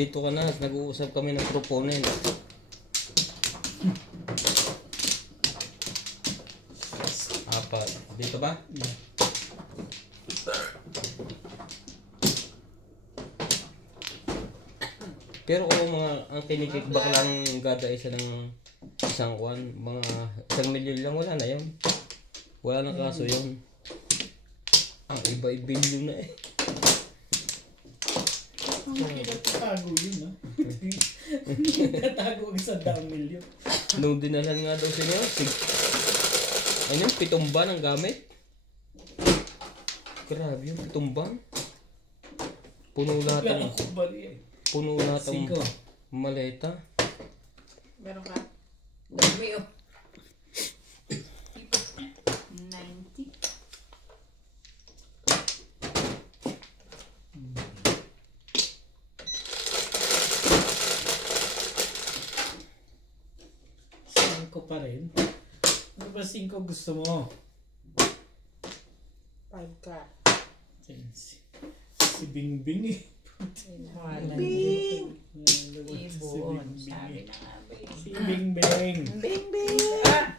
Dito ka na, nag-uusap kami ng proponent. Apat. Dito ba? Pero kung ang kinikikback lang gada isa ng isang kwan, mga 1 milyon lang, wala na yun. Wala na kaso yun. Ang iba billion na eh. Tatago yun, ha? Tatago ang 100 milyon. Nung dinalan nga daw siya niya, ano yung pitumba ng gamit? Grabe yung pitumba. Puno lahat ng maleta. Meron ka? Dami oh. 90. Ko pa rin. Ano ba 5 gusto mo? 5 ka. Si Bingbing eh. Bing! Ibon. Sabi na nga ba eh. Si Bingbing. Bing! Ah!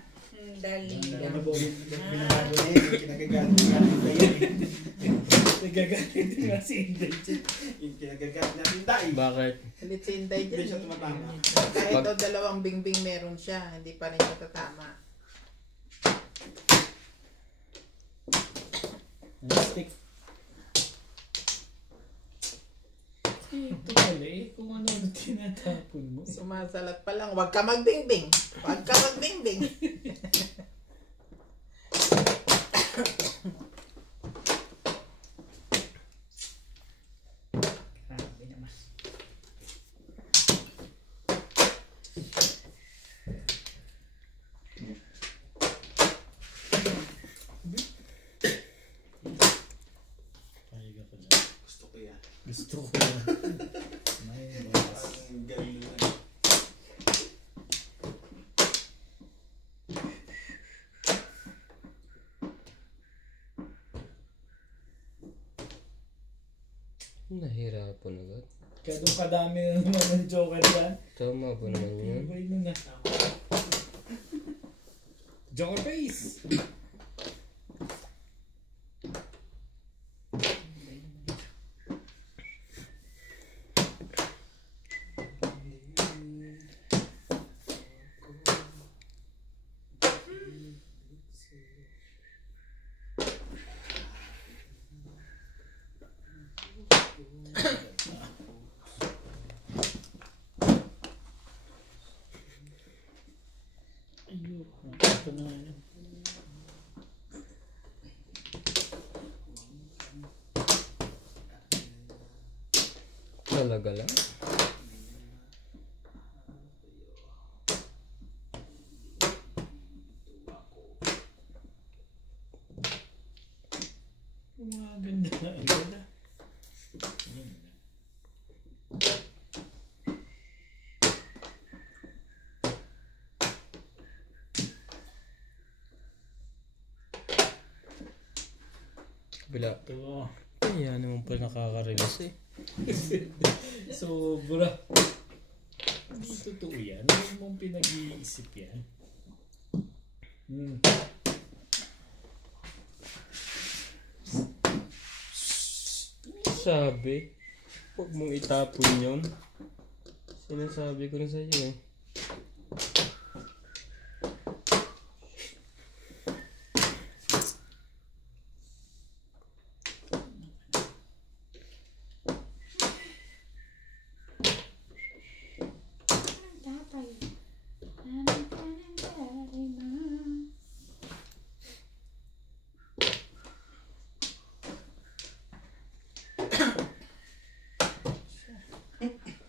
Dali lang. Binabago niya yung kinagagalit na yun eh. Nagagalit nga si Inday. Yung kinagagalit na Inday. Bakit? Ulit si Inday Hindi siya dyan. tumatama. Kahit daw 2 bingbing meron siya, hindi pa rin siya tatama. Stick. Ito pala eh. Kung ano ang tinatapon mo. Sumasalat pa lang. Huwag ka magbingbing. Huwag ka magbingbing. Grabe naman. Pahiga ko dyan. Gusto ko yan. Gusto ko yan. May boss. Ang galing na. Nahirapan agad. Ganun kadami naman ng joker dyan. Tama ba naman yun? Ibay nun na. Joker face! Ayun. Ito na nga yun. Talaga lang? Mga ganda na. Ang ganda. Ayun. Bila. Ito. Kaya naman pala nakaka-release eh. Sobra. Hindi totoo yan. Huwag mong pinag-iisip yan. Sabi, huwag mong itapon yun. Sinasabi ko na sa iyo eh.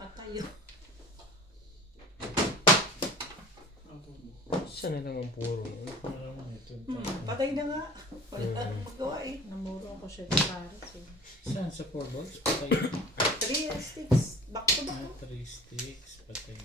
Patayo. Siya na lang ang puro yun. Parang ito. Patay na nga. Wala nang magawa eh. Namuro ko siya ng pares eh. Saan sa 4 balls? Patay. 3 sticks. Back to back. 3 sticks. Patay.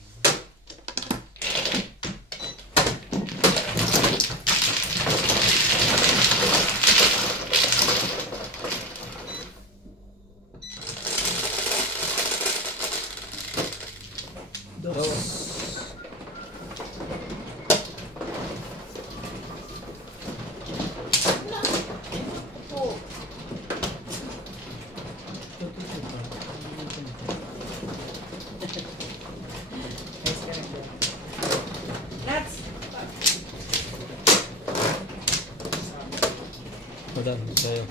madam. Sa'yo.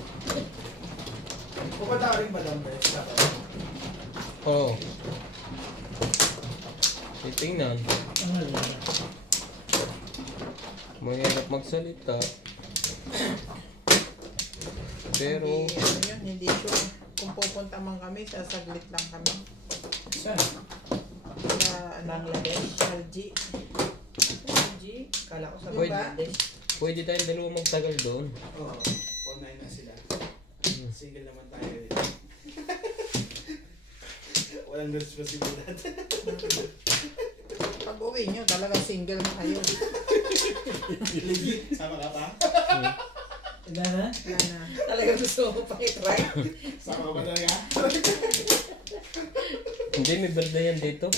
Pupunta ka rin ba lang, Bes? Oo. Titingnan. Mahirap magsalita. Pero, Hindi, ano yun, hindi sure. Kung pupunta man kami, sasaglit lang kami. Saan? Sa Bangladesh, LG. Kala ko sa Pwede. Bangladesh. pwede tayong dalawa magtagal doon. Oo. Online na sila. Single naman tayo eh. Walang responsibilidad. Pag uwi nyo, talagang single na kayo. Legit. Sama ka pa? Wala na? Wala na. Talaga gusto mo pa i-try? Sama ka ba talaga? Hindi, may birthday yan dito.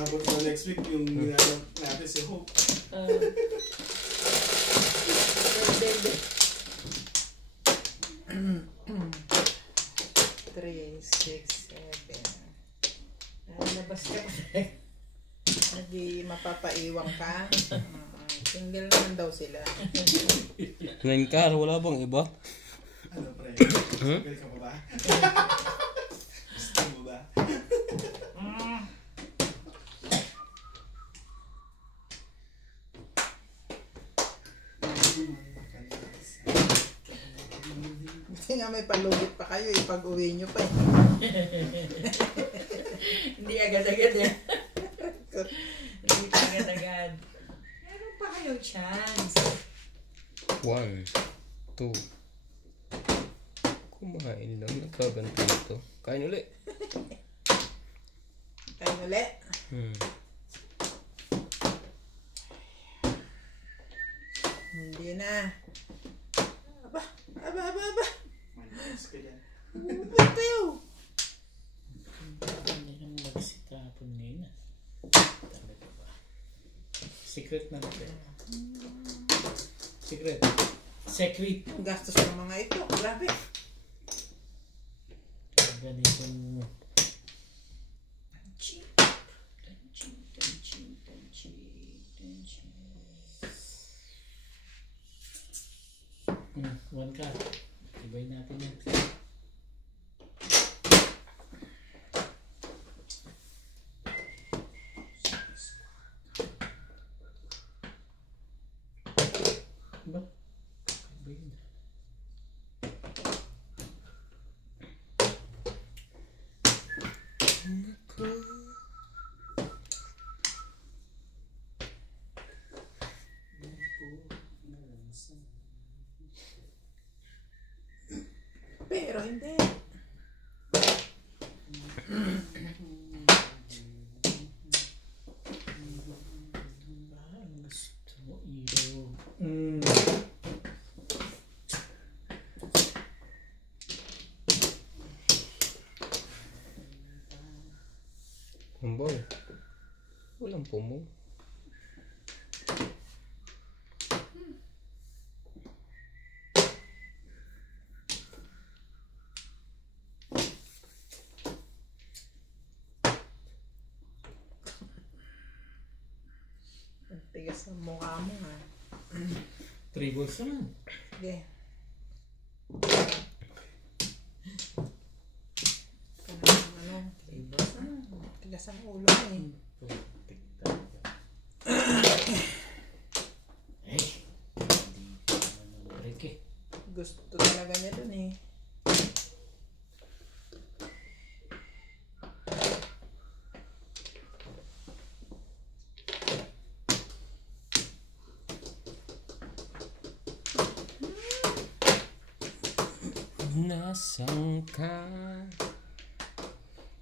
Tapos next week yung ginagawa natin si Hope. Baby. 3, 6, 7. Labas ka pa. Hindi mapapaiwang ka. Single naman daw sila. Car, wala bang iba? Ano pre? Single ka pa ba? Gusto mo ba? Kasi nga may palugit pa kayo, ipag uwi nyo pa eh. Hindi agad-agad yan. Hindi pa agad-agad. Meron pa kayong chance. 1, 2. Kumain lang. Nagkaganto ito. Kain uli. Tayo uli. Hindi na. Aba. Manis ka dyan. Uwi tayo. Hindi naman nagsitapon nila. Talaga ba? Secret na natin. Secret. Secret. Ang gastos ng mga ito. Grabe. Ganitong... One ka. Ibay natin yan. Ba? Ibay na. Pero hindi. Ang gusto mo, iyo. Humboy. Walang pumo. Ang tigas ng mukha mo ha. 3 balls naman. Sige. Kanang ano. Tigas ang ulo mo eh. Putik talaga. Eh, hindi ka naman break eh. Gusto talaga niya dun eh. Nasaan ka?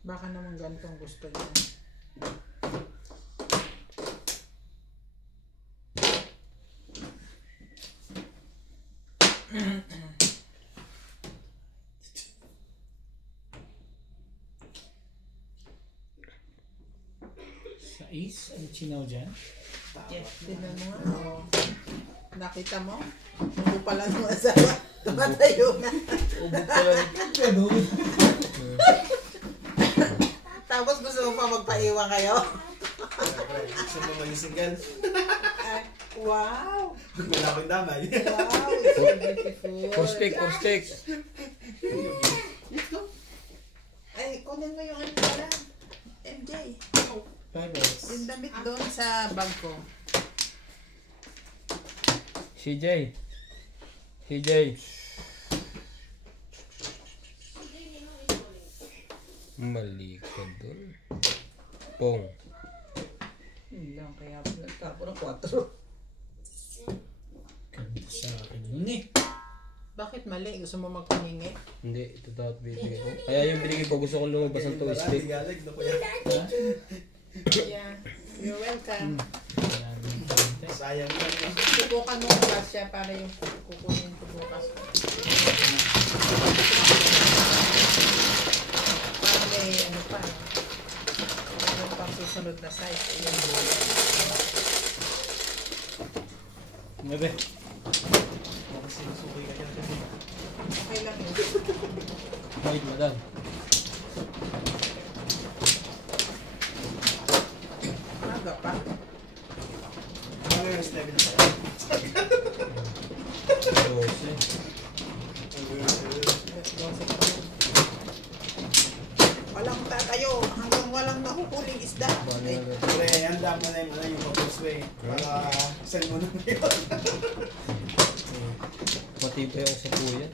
Baka naman ganitong gusto niya. Sa is, ang chinaw dyan. Tignan mo nga. Oh. Nakita mo? Ubo pala ng asawa. Tumatayo na. Ubo pala. Tapos gusto mo pa magpaiwan kayo? Gusto mo maging single? Ah, Wow! Wala akong damay. Wow! It's so beautiful. For steak. Let's go. Ay, kunin mo yung ano pala. MJ. Pebbles. Yung damit doon sa bag ko. CJ. Mali ka doon. Pong. Hindi lang kaya nagtapo ng 4. Ganda sa akin yun eh. Bakit mali? Gusto mo magpahingi? Hindi, ito dapat bibigay ko. Kaya yung binigay ko, gusto kong lumabas ng toy stick. Galag na po yan. Yeah. You're welcome. Maraming ganda. Sayang lang. Subukan mo ang siya para yung kukunin ko bukas. Para may ano pa. Yung pang susunod na size. Ayan. Ngabe. Bakit sinusuki ka yan kasi? Okay lang yun. Wait, madam. Maga pa. Ano yung step na sa'yo? 12. Walang tatayo. Hanggang walang nakukuling isda. Ay, Pre, handa mo na yung pag-post way. Para send mo na ngayon. Matibay ako sa kuya.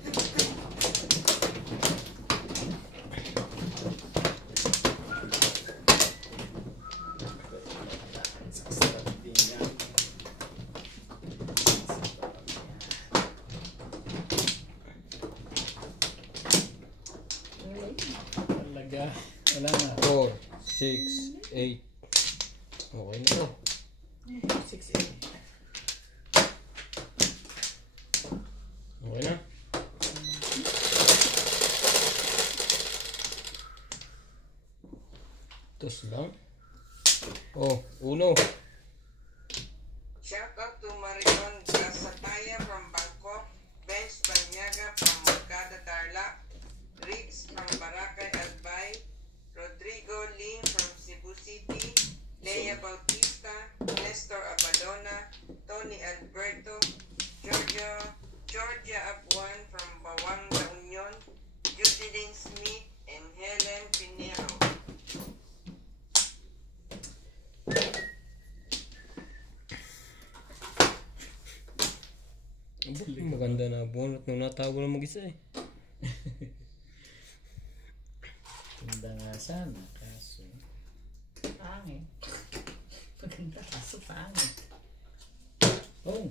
Talaga. Wala na. 4, 6, 8. Okay na to. 6-8. Okay na. Tos lang. Oh, uno. Shout out to Marion Gasataya from Bangkok, Benz Banyaga from Mercado Tarlac, Riggs from Barangay Albay, Rodrigo Lim from Cebu City, Lea Bautista, Nestor Abalona, Tony Alberto, Georgia Abuan from Bawang La Union, Judilyn Smith, and Helen Pinero. Maganda na bunot nung natago na mag-isa eh. Ganda nga sana. Kaso. Pangit. Maganda kaso pangit. Oh.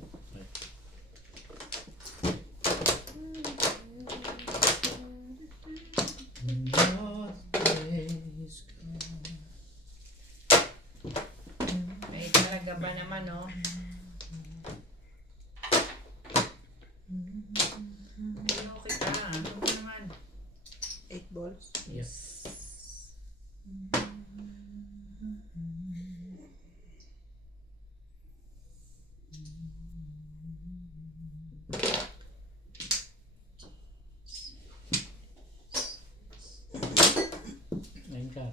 May talaga ba naman, oh? Okay ka na. Ano ba naman? 8 balls. Yes. Ayun ka.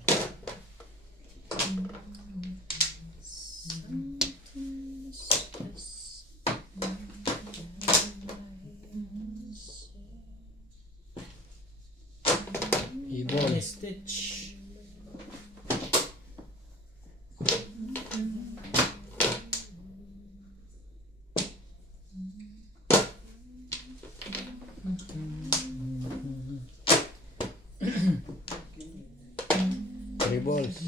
Ibon. Stitch. Three balls.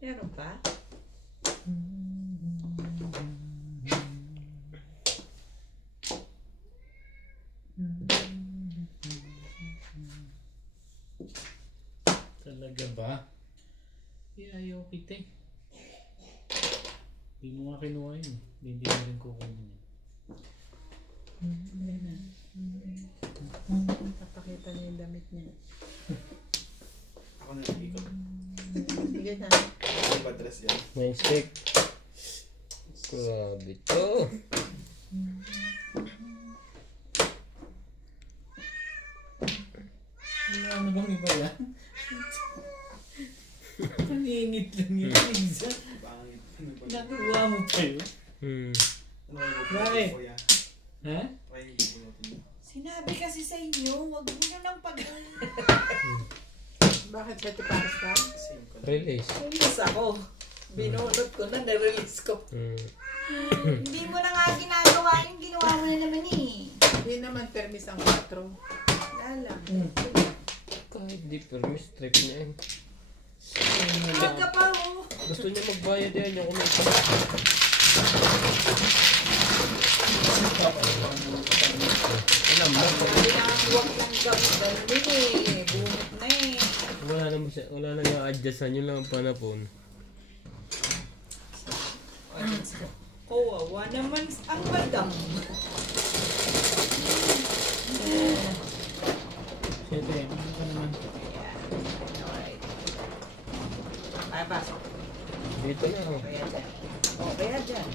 Meron pa? ayaw kita eh. Hindi mo nga kinuha yun. Hindi mo rin kukunin yun. Napakita niya yung damit niya. Ako na nag-ikot. Sige na. Ano ba dress yan? May stick. Grabe to. Ano bang iba yan? Paningit lang yun. Minsan. Pangit. Ano ba? Nakuha mo pa yun. Hmm. Ano ba yung Bakit? kuya? Ha? Try yung bubunutin mo. Sinabi kasi sa inyo, huwag mo nyo nang pag... Bakit sa tiparas ka? Same ko lang. Release. Release ako. Binunod ko na, na-release ko. Hmm. Hindi mo na nga ginagawa yung ginawa mo na naman eh. Hindi naman permis ang 4. Wala lang. Kahit di permis, trip niya yun. Huwag ka pa oh. Gusto niya magbayad yan yung kumita. Alam na. Sabi na huwag lang gawin ganun eh. Bunot na eh. Wala na nga adjustan yun lang ang panapon. Kawawa naman ang madam. Siyempre, ano ka naman? Alright. Ay, pasok. Dito na. Oh. Kaya dyan. O, kaya dyan.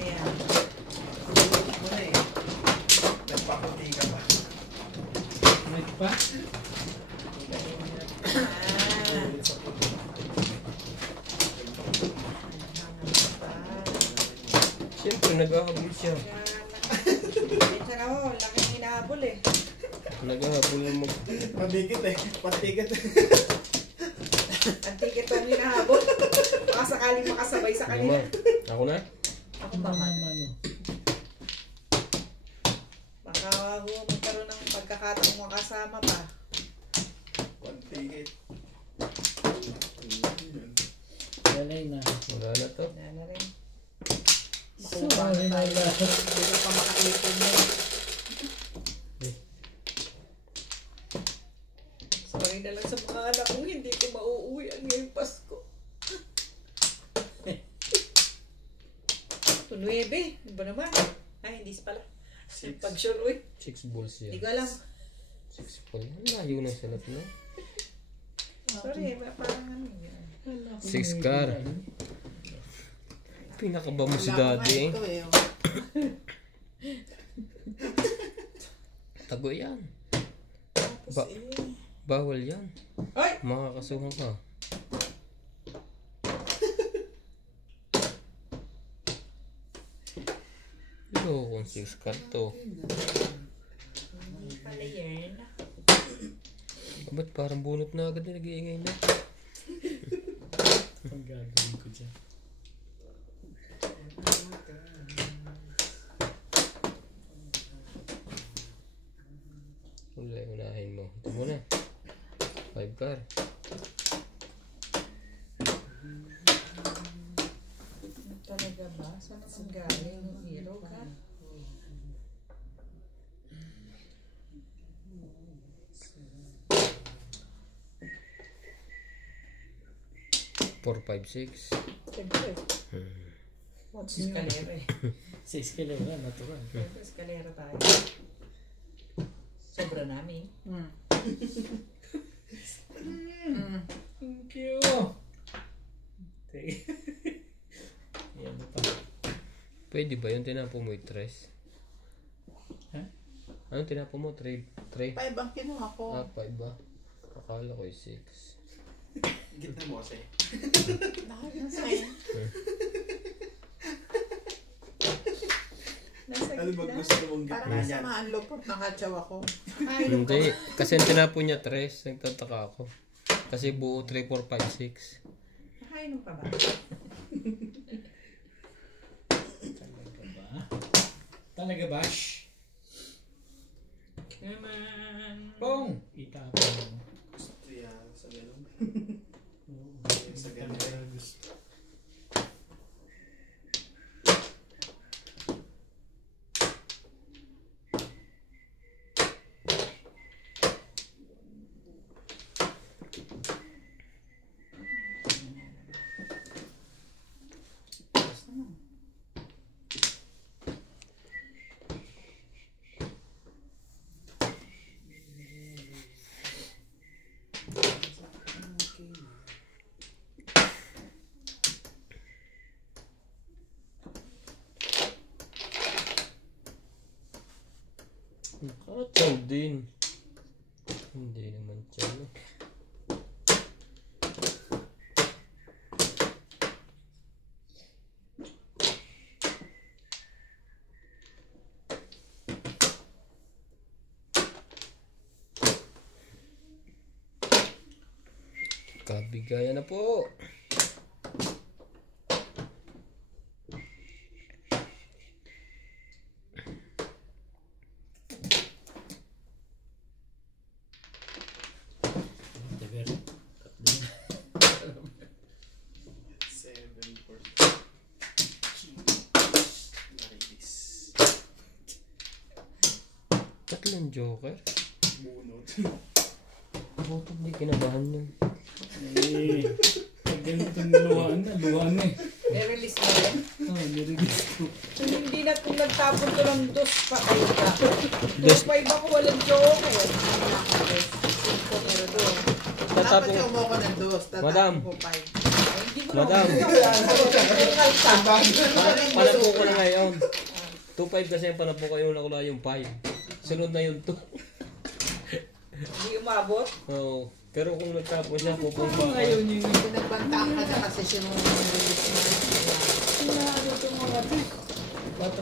Ayan. Bubunutin mo na eh. Nagpaputi ka pa. May pa? Ah. Ulit sa puti. Siyempre, nag-ahabol siya. Ito na ho, laking hinahabol eh. Nag-ahabol na mag... Mabigit eh. Patikit. Ang ticket ang hinahabol. Baka sakaling makasabay sa kanila. Ako na? Ako pa man. Ano? Baka magkaroon ng pagkakataong makasama pa. Patikit. Lalay na. Wala na to. Wala na rin. Sorry na lang. Hindi ko pa makaipon mo. Sorry na lang sa mga anak kong hindi ko mauuwi ang ngayong Pasko. 9. Ano ba naman? Ay, hindi pala. Pag-sure, uy. 6 balls yan. Hindi ko alam. 6 balls. Layo na sa lahat na. Sorry, parang ano yun. 6 car. Pinakaba mo si Wala ko nga daddy eh. ito eh. Tago yan. Tapos Bawal yan. Ay! Makakasuhan ka. Ito kung 6 car to. Hindi pala yan. Ba't parang bunot na agad na nag-iingay na? Ang gagawin ko dyan. Wala, unahin mo. Ito muna. 5 car. Talaga ba? Saan naman galing yung hero ka? Four, 5, 6. Siyempre. What's eskalera eh. Sa eskalera, natural. Siyempre, eskalera tayo. Sobra namin. Thank you! Yan na pa. Pwede ba yun? Tinapo mo yung 3? Ha? Anong tinapo mo? 3? 5 ang kinuha ko. 5 ba? Akala ko yung 6. Gitna mo kasi. Nasa eh. Nasa Ano ba gitna. gusto mong Parang gitna nasa niyan? mga lupot nakatsaw ako. Ay, Hindi. Kasi ang tinapo niya 3. Nagtataka ako. Kasi buo 3, 4, 5, 6. nakainom pa ba? Talaga ba? Talaga ba? Shh! Come on. Bong! Itapon mo. Gusto yan sa ganun. Oo. Sa ganun. Talaga gusto. Hindi naman siya. Kabigayan na po. Tatlong joker. Bunot. Ako hindi kinabahan yun. Eh, pag ganitong luhaan na eh. I-release na rin. Nirelease ko. Hindi na kung nagtapon ko ng dos pa kayo ka. Dos. 2.5 ako walang joke. Cinco pero doon. Dapat Tatapon- siya umuha ko ng dos. Madam. Tatapon ko 5. Madam, panapo ko na ngayon. 2.5 kasi yung panapo ko yung nakula yung 5. Sunod na yung 2. Hindi umabot. Oo. Pero kung nagtapos siya, pupunta ako. Pinagbantaan ka na kasi siya nung release na. Ano itong mga trick? 4.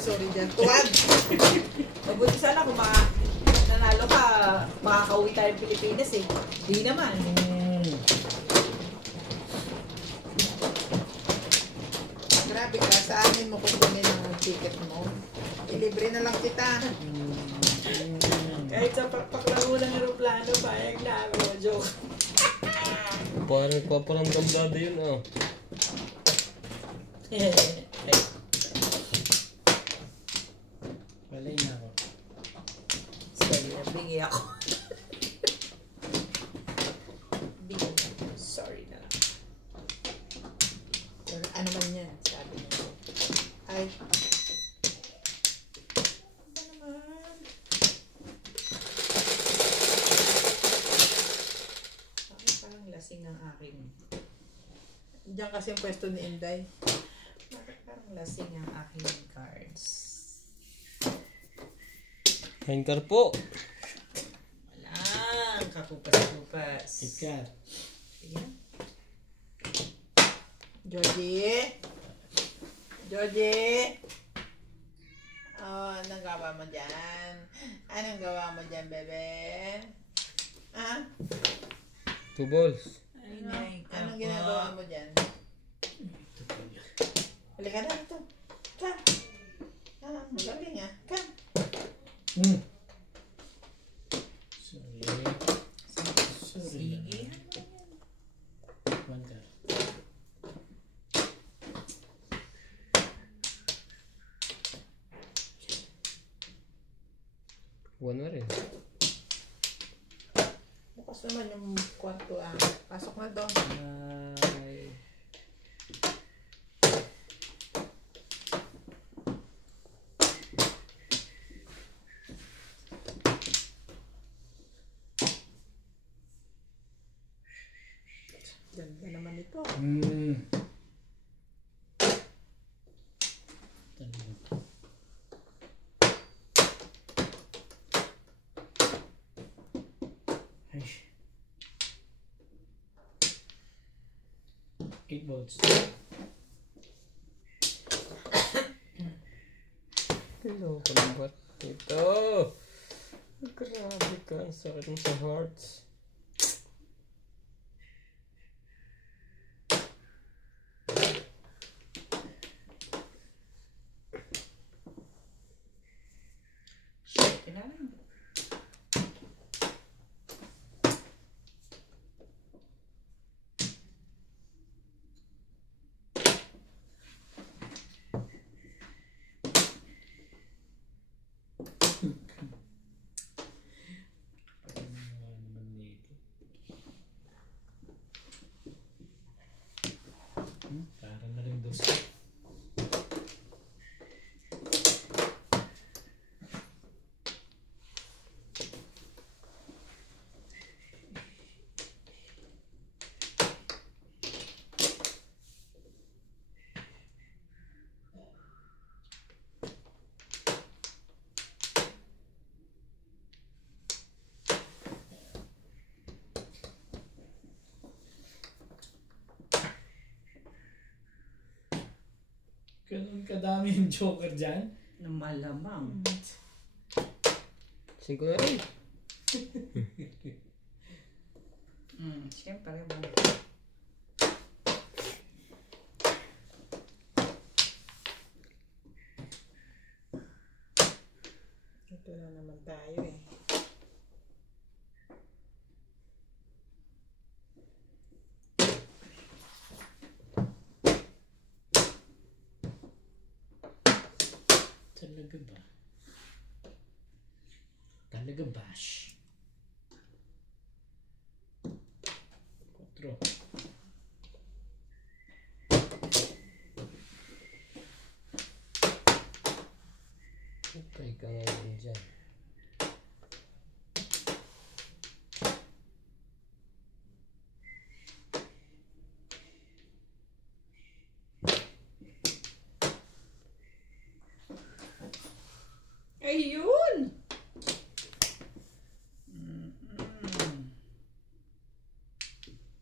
Sorry dyan. Tuwag! Mabuti sana kung nanalo ka, makakauwi tayo ng Pilipinas eh. Di naman. Grabe ka. Sa amin mo kukunin ang ticket mo. Ilibre na lang kita. Kahit sa paklaro ng aeroplano, payag na ako. Joke. Parang paparamdam dado yun, oh. Palay na ako. Sorry, nabingi ako. Bingi. Sorry na lang. Ano man yan? Sabi niya. Ay. Ano naman? Parang lasing ang aking. Diyan kasi yung pwesto ni Inday. Parang lasing ang aking cards. Anchor po. Walang kakupas-kupas. Ikat. Sige. Georgie? Georgie? Oh, anong gawa mo dyan? Anong gawa mo dyan, bebe? Ah? 2 balls. Anong ginagawa mo dyan? Halika na ito. Come. Ah, magaling ah. Come. Sorry. Sorry. Sige. One card. One na rin. Bukas naman yung kwarto ah. Pasok na doon. Ay. Ganda naman ito. Ay. 8 votes. Hello, kalumbat. Ito. Grabe ka. Ang sakit mo sa hearts. Shit, na lang. Para na rin dos. Ganun kadami yung joker dyan. Na malamang. 5 na rin. Siyempre ba? Ito na naman tayo eh. Talaga ba? Talaga bash. 4. Patay ka ngayon dyan. Ayun!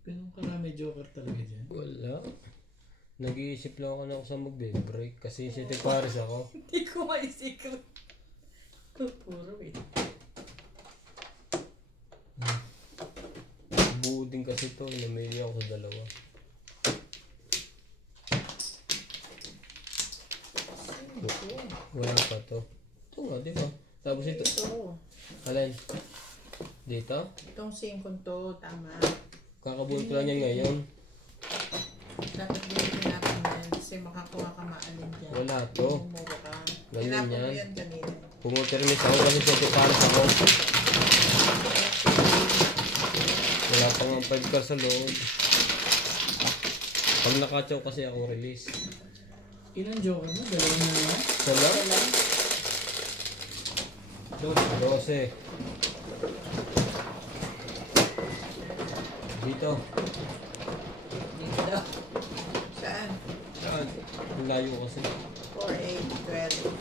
Ganun karami joker talaga dyan. Wala. Nag-iisip lang ako na ako sa magbe-break kasi City Paris ako. Hindi ko maisikap. Puro eh. Buo din kasi to. Namili ako sa dalawa. Wala pa to. Ito nga, di ba? Tapos ito. Ito. Alin? Dito? Itong 5 to, tama. Kakabuo ko lang yan ngayon. Dapat gamitin natin yan kasi makakuha ka maalin dyan. Wala to. Mumuro ka. Ganyan Tinapon mo yan. yan kanina. Pumutermis ako kasi City Paris ako. Wala pa nga 5 car sa loob. Pag nakachaw kasi ako release. Ilan joker mo? Dalawa na naman? Sana? 12. Dito. Dito daw. Saan? Saan? Ang layo kasi. 4, 8, 12.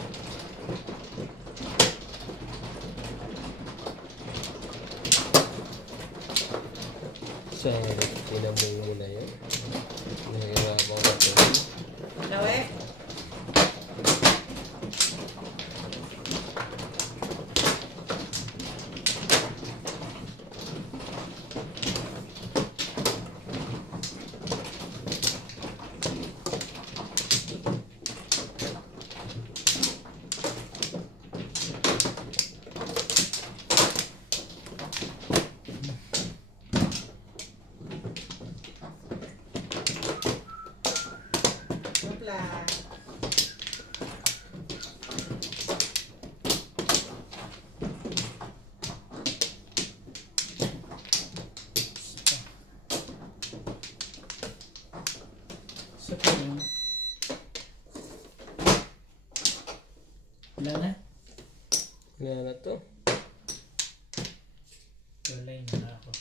Saan? Tinabong mo na yun. Nahihirapan ko ito. Nawe? Wala. Sa pala. Wala na? Wala na to. Wala na ako.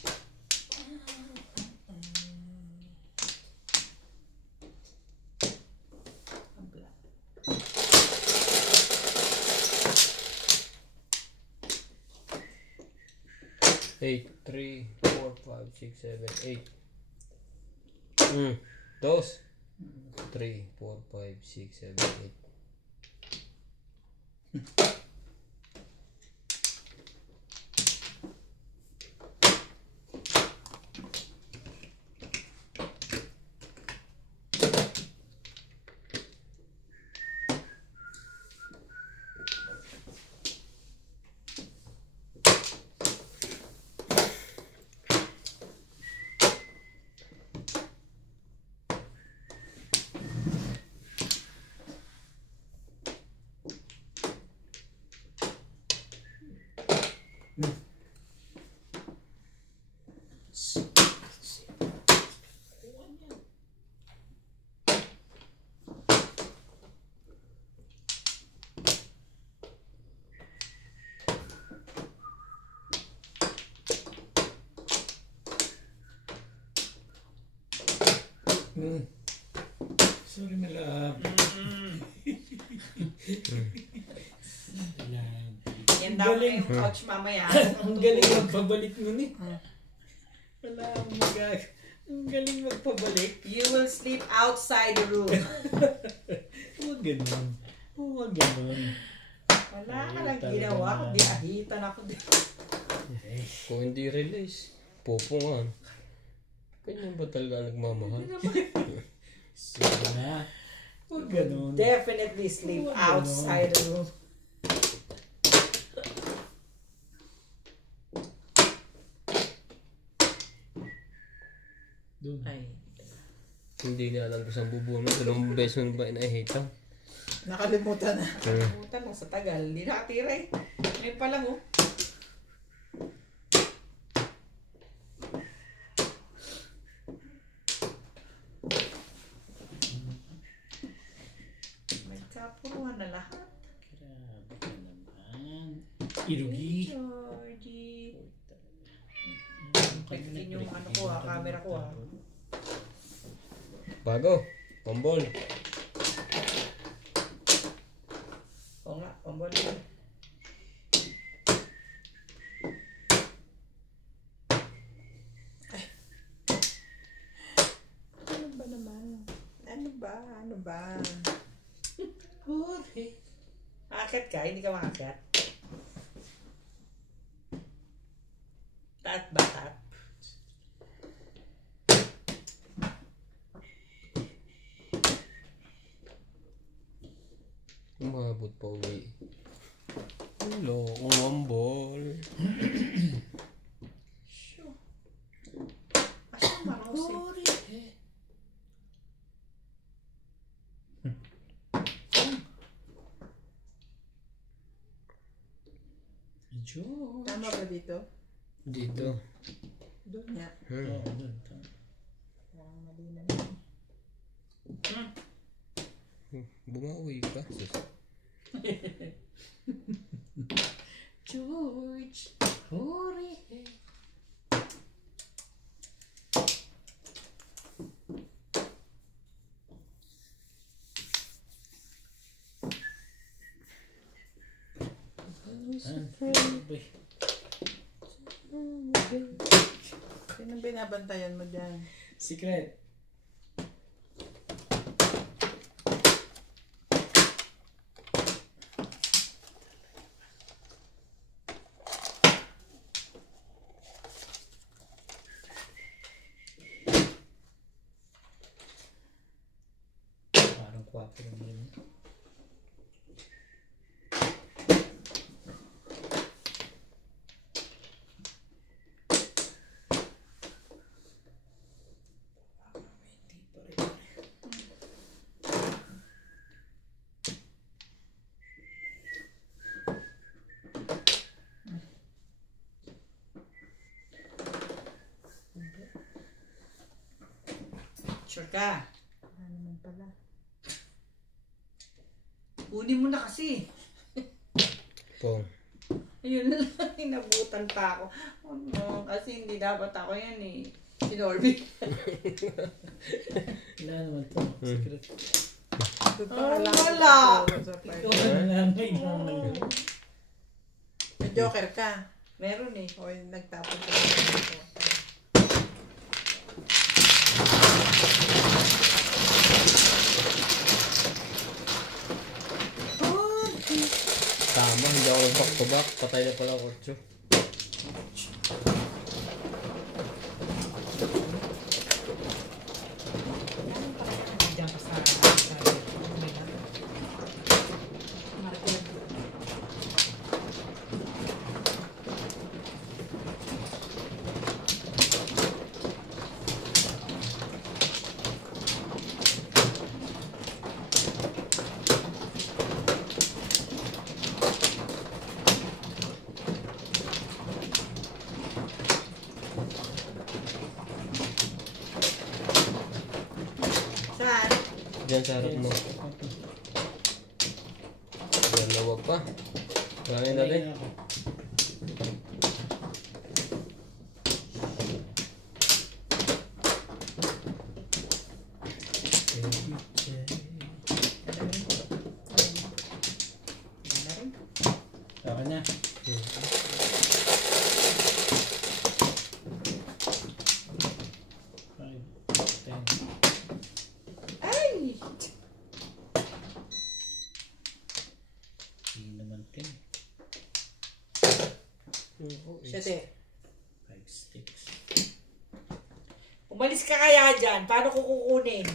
Eight, 3, 4, 5, 6, 7, 8. Dos. 3, 4, 5, 6, 7, 8. Sorry, malab. Yan daw yung couch mamaya. Ang galing magpabalik nun eh. Wala akong magag. Ang galing magpabalik. You will sleep outside the room. Huwag Huwag ganun. Huwag ganun. Wala ka lang ginawa. Kundi ahitan ako din. Kung hindi release, pupungan. Ganyan ba talaga nagmamahal? Sige na. Huwag ganun. Definitely sleep Huwag outside the room. Doon. Ay. Hindi na alam ko saan bubuo mo. Dalawang beses mo ba inahita? Nakalimutan na. Pumunta lang sa tagal. Hindi nakatira eh. Ngayon pa lang oh. Nagkapuruan na lahat. Grabe ka naman. Irugi. Georgie. Pagkin yung ano ko ha, camera ko ha. Bago. Pambol. Oo nga, pambol yun. Ano ba naman? Ano ba? Huri. Akit ka, hindi ka makakit. Taat ba, taat? Umabot pa uwi. Hello, umambol. Sure. Asyang marosi. George. Tama ba dito? Dito. Doon nga. Oo, doon. Parang mali na naman. Bumawi ka. Sus. George. Huri. Uy. Sinong binabantayan mo dyan? Secret. Parang 4 lang yun. Sure ka? Ano naman pala? Kunin mo na kasi. Pong. Ayun lang, inabutan pa ako. Oh no, kasi hindi dapat ako yan eh. Si Norby. Wala naman to. Secret. Wala. Ikaw na lang ngayon. May joker ka. Meron eh. O nagtapon ka dito. Tama, hindi ako back to back. Patay na pala 8. Diyan ka sa Market. Saan? Diyan sa harap mo. Diyan na wag pa. Wala na yun dati. Saka na. Five, 10. Ay! G naman 10. 7. 5 sticks. Umalis ka kaya dyan. Paano ko kukunin?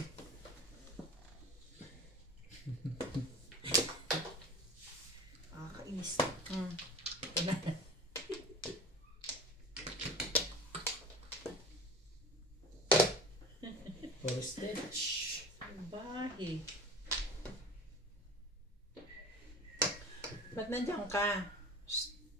Kainis. For stitch. Bahi. Ba't nandiyan ka?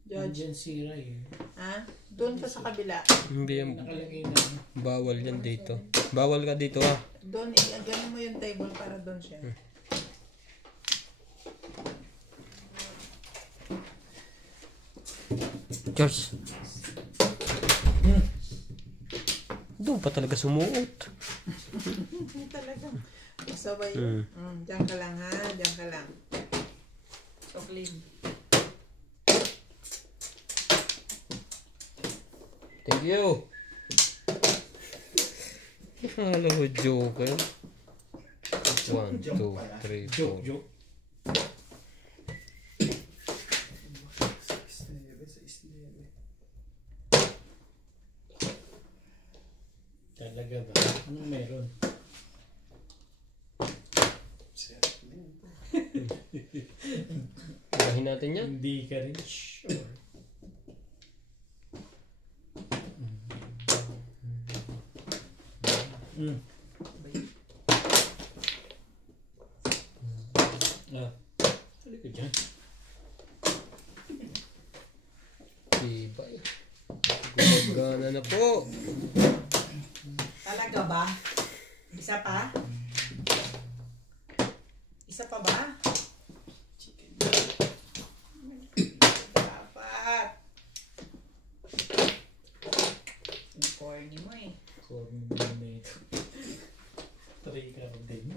George. Diyan si Ray. Ha? Doon ka sa kabila. Hindi yan. Nakalagay na. Bawal yan dito. Bawal ka dito ah. Doon, ganun mo yung table para doon siya. George. Doon pa talaga sumuot. Talaga. Sabay. Diyan ka lang ha. Diyan ka lang. So clean. Thank you. Akala ko joker. 1, 2, 3, 4. Joke. Talaga ba? Anong meron? Gahin natin yan. Hindi ka rin sure. Hali ka dyan. Tibay. Gumagana na po. Talaga ba? Isa pa? Isa pa ba? Dapat. Ang corny mo eh. Corny mo na ito. Try ka din.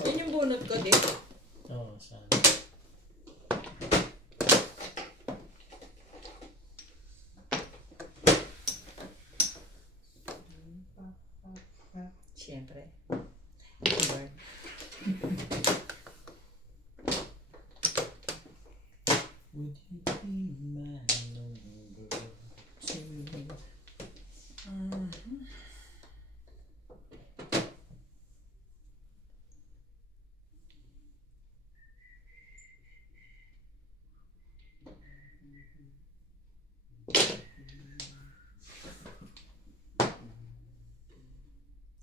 Yan yung bunot ko din. Oo, sana. Siyempre. Would you be my number?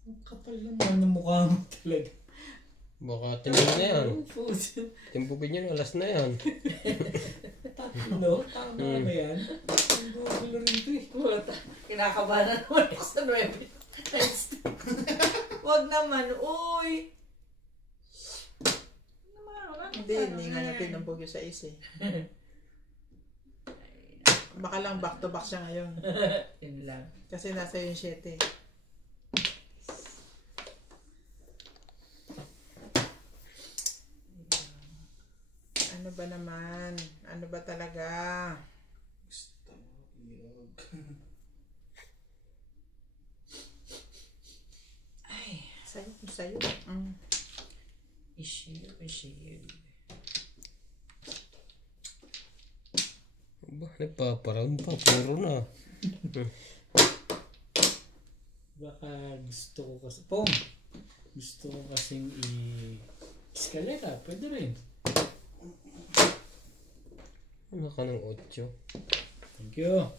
Ang kapal naman ng mukha mo talaga. Baka timbog na yan. Pusin. Timbogin yan, alas na yan. Tatlo? Tama ba yan? Ang gugulo rin ito eh. Puta. Kinakabahan na naman ako sa 9. Huwag naman. Uy! Hindi nga natin ng bugyo sa is eh. Baka lang back to back siya ngayon. Yun lang. Kasi nasa yung 7. Ano ba naman? Ano ba talaga? Gusto mo iyog. Ay, Sa'yo, sa'yo. issue. Ba, nagpaparound pa. Puro na. Baka gusto ko kasi... Gusto ko kasing i-escalera. Pwede rin. Ano ka ng 8? Thank you.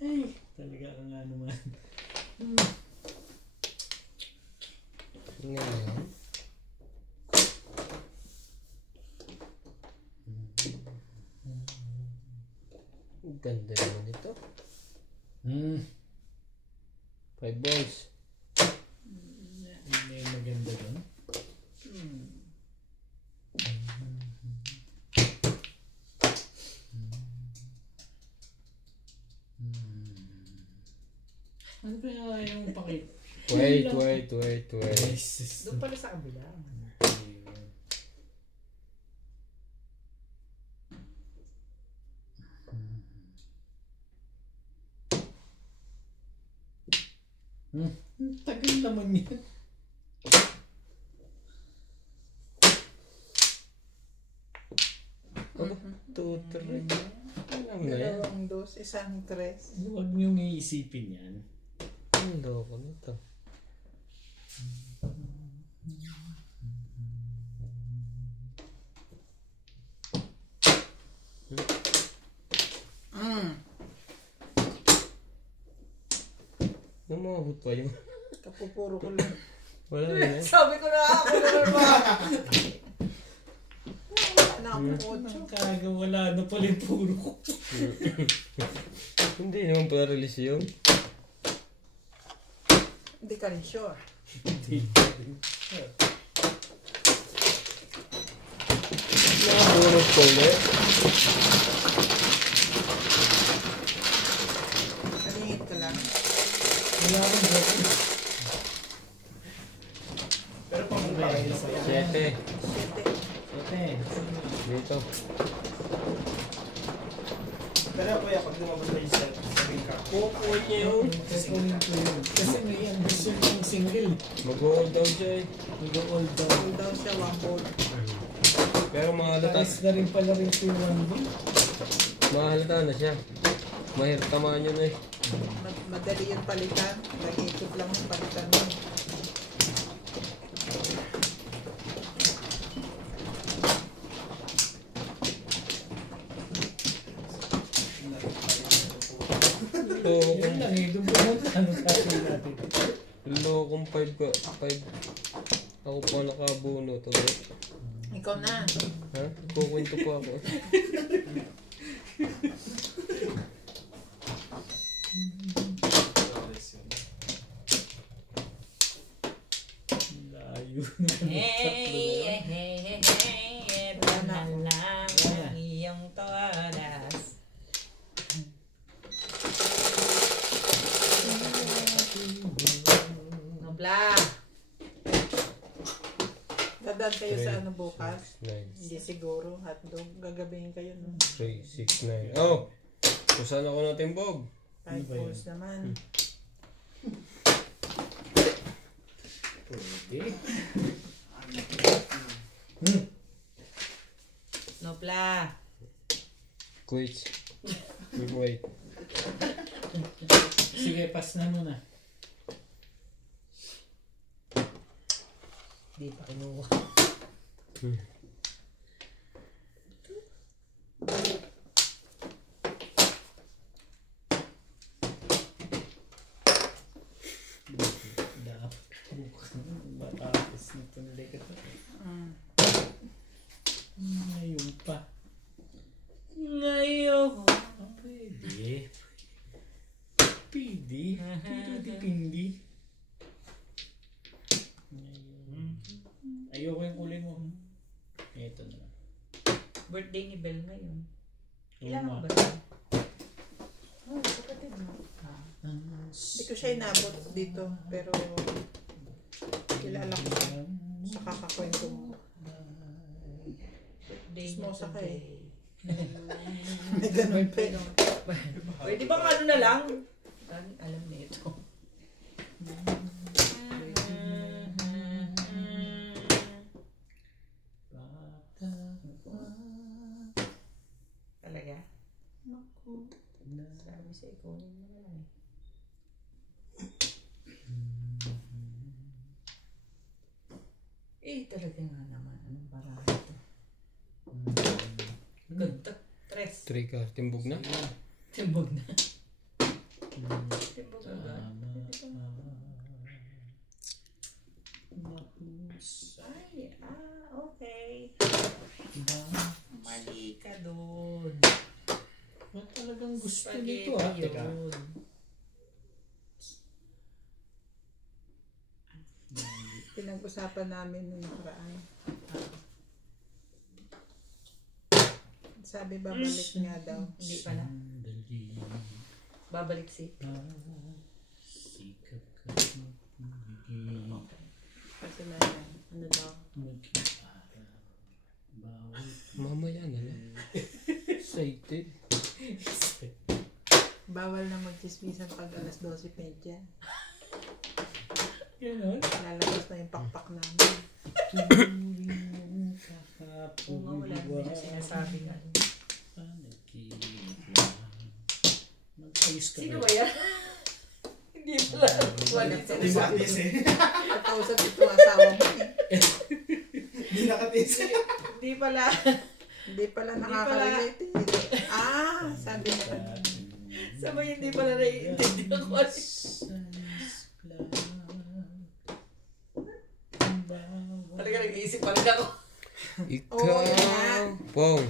Ay, talaga ka nga naman. Ngayon. Ganda naman ito. 5 balls. Hindi maganda doon. Ano kaya yung pakit? Wait. Jesus. Doon pala sa kabila. Tagal naman yan. Tutuloy. Alam na yan. Dalawang dos, isang tres. Huwag niyong iisipin yan. Ang loko nito. Namabot pa yun. Kapupuro ko lang. Wala na yan. Sabi ko na ako naman ba? Wala na akong kotso. Kaga wala na pala yung puro ko. Hindi naman pala release yun. Hindi ka rin sure. Nakabunod ko ulit. Kalingit ka lang. Wala akong joke. Pero pamunta kayo sa 7. 7. Dito. Pero kuya, pag lumabas na yung set, sabihin ka. Kukuha niya yun. Kukunin ko yun. Kasi may ambition yung single. Mag-hold down siya eh. Mag-all down. Hold down siya, one ball. Pero mahalata. Taas na rin pala rin si Wando. Mahalata na siya. Mahirap tamaan yun eh. Madali yung palitan. Nag-ikot lang yung palitan mo. Yun lang eh. Doon pumunta. Ano sabi natin? Lokong 5 ko. 5. Ako pa nakabunot. Ulit. Ikaw na. Ha? Kukwento po ako. Layo. Hey, eto na lang ang iyong toras. Nobla. Dadaan kayo sa ano bukas? 9, Hindi siguro. Hotdog. Gagabihin kayo, no? 3, 6, 9. Oh! Kung saan ako natin, Bob? 5 balls naman. Pwede. Nobla. Quits. Wait. Sige, pass na muna. Di pa kinuha. Matapos na ito nila ka ito. Ngayon pa. Ngayon. Pwede. Pwede. Depende. Ayoko yung kulay mo. Ito na lang. Birthday ni Belle ngayon. Oo Ilan nga. ba siya? Oh, kapatid mo. Hindi ko siya inabot dito. Pero kilala ko siya sa kakakwento mo. Birthday Chismosa ka eh. today. May ganun pa eh. Pwede bang ano na lang? Alam na ito. Talaga? Sabi sa ikunin mo na lang eh. Eh, talaga nga naman. Anong baraha ito? Ganda. Tres. 3 ka. Timbog na? Timbog na. Timbog na ba? Tama. Ay, okay. Mali ka doon. Ba't talagang gusto Spaghetti nito Teka. yun. Pinag-usapan namin nung nakaraan. Sabi babalik nga daw. Hindi pala. Sandali. Babalik si. Sikap ka magpumigil. Kasi na yan. Ano daw? Mag-iara. Bawat Mamaya na lang. Excited. Bawal na magchismisan pag alas 12:30. Ganon. Lalabas na yung pakpak namin. Oo nga, wala naman yung sinasabi nga. Mag-ayos ka Sino ba? ba yan? Hindi pala. Wala Hindi makatis eh. Nakausap ito ang asawa mo eh. Hindi nakatis. Hindi pala nakaka-relate eh. Sabi mo. Sabay hindi pala naiintindihan ko. Talaga nag-iisip pa rin ako. Ikaw. yan. Pong.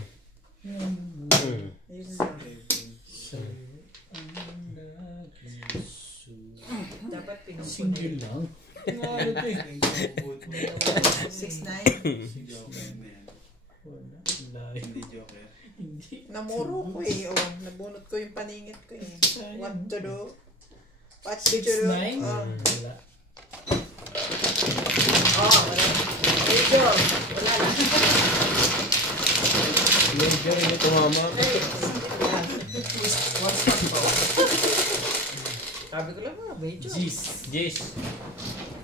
Ayun lang. Dapat pinupunin. Single lang. Ano to eh? 6'9". Joker na yan. Wala. Layo. Hindi joker. Hindi. Namuro ko eh. Nabunot ko yung paningit ko eh. What to do? What to do? 6'9"? Oh. Wala. Wala. Medyo. Wala lang. Medyo rin ito mama. Sabi ko lang medyo. Jeez. Jess.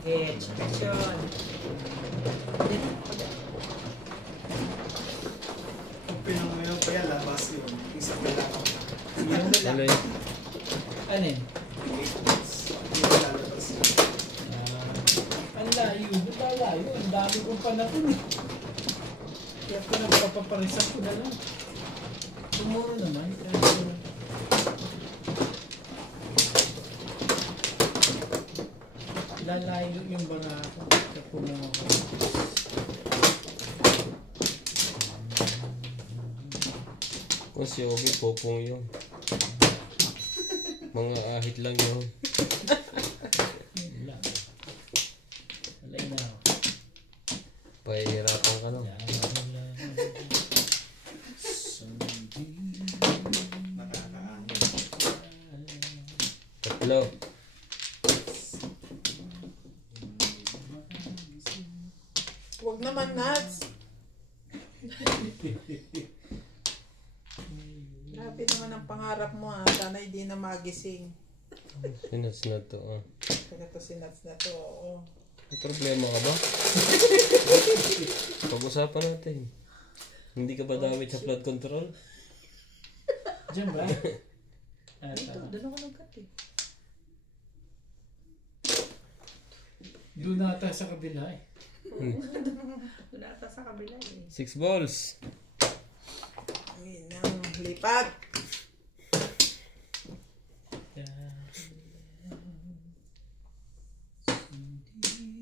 Okay, chicken. Kung pinanguyaw pa yan, labas yun. Isa pa lang. Ano yun? Ano yun? 8 months. Hindi pa lalabas yun. Ang layo. Ba't ang layo? Ang dami kong panahon eh. Kaya ko nagpapaparisan ko na lang. Tumuro naman. Lalayo yung barako. Kaya pumunta ko. Kung si Obi, popong yun. Mga ahit lang yun. Wala. Alay na ako. Pahihirapan ka no. Nakakaangin. Tatlo. Huwag naman nuts. Grabe naman ang pangarap mo ha. Sana hindi na magising. Sinas na to. Kaya to si nuts na to. Oo. May problema ka ba? Pag-usapan natin. Hindi ka ba damit sa flood control? Diyan ba? Dito, doon ako nag-cut eh. Doon nata sa kabila eh. Doon ata sa kabila eh. 6 balls. Ayun ang lipat.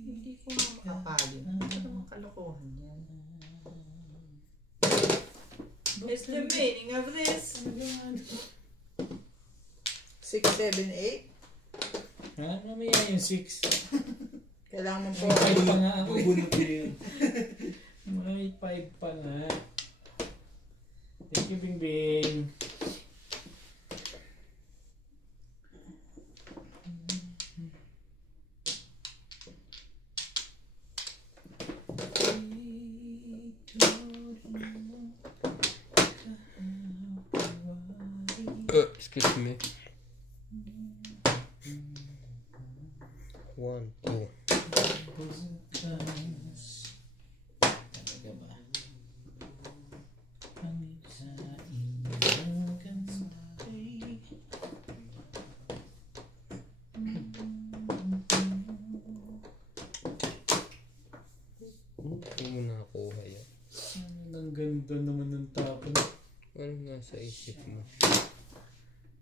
Hindi ko makapalin. Ano naman kalokohan yan? It's the meaning of this. 6, 7, 8. Ha? Mamaya yung 6. Kailangan mo po. May 5 pa nga ako eh. Bubunot din yun. May 5 pa nga. Thank you, Bing Bing. Excuse me. 1, 2. Talaga ba? Pangit sa inyong gantay. Hindi mo nakuha yan. Ang ganda naman ng tapon. Ano nasa isip mo?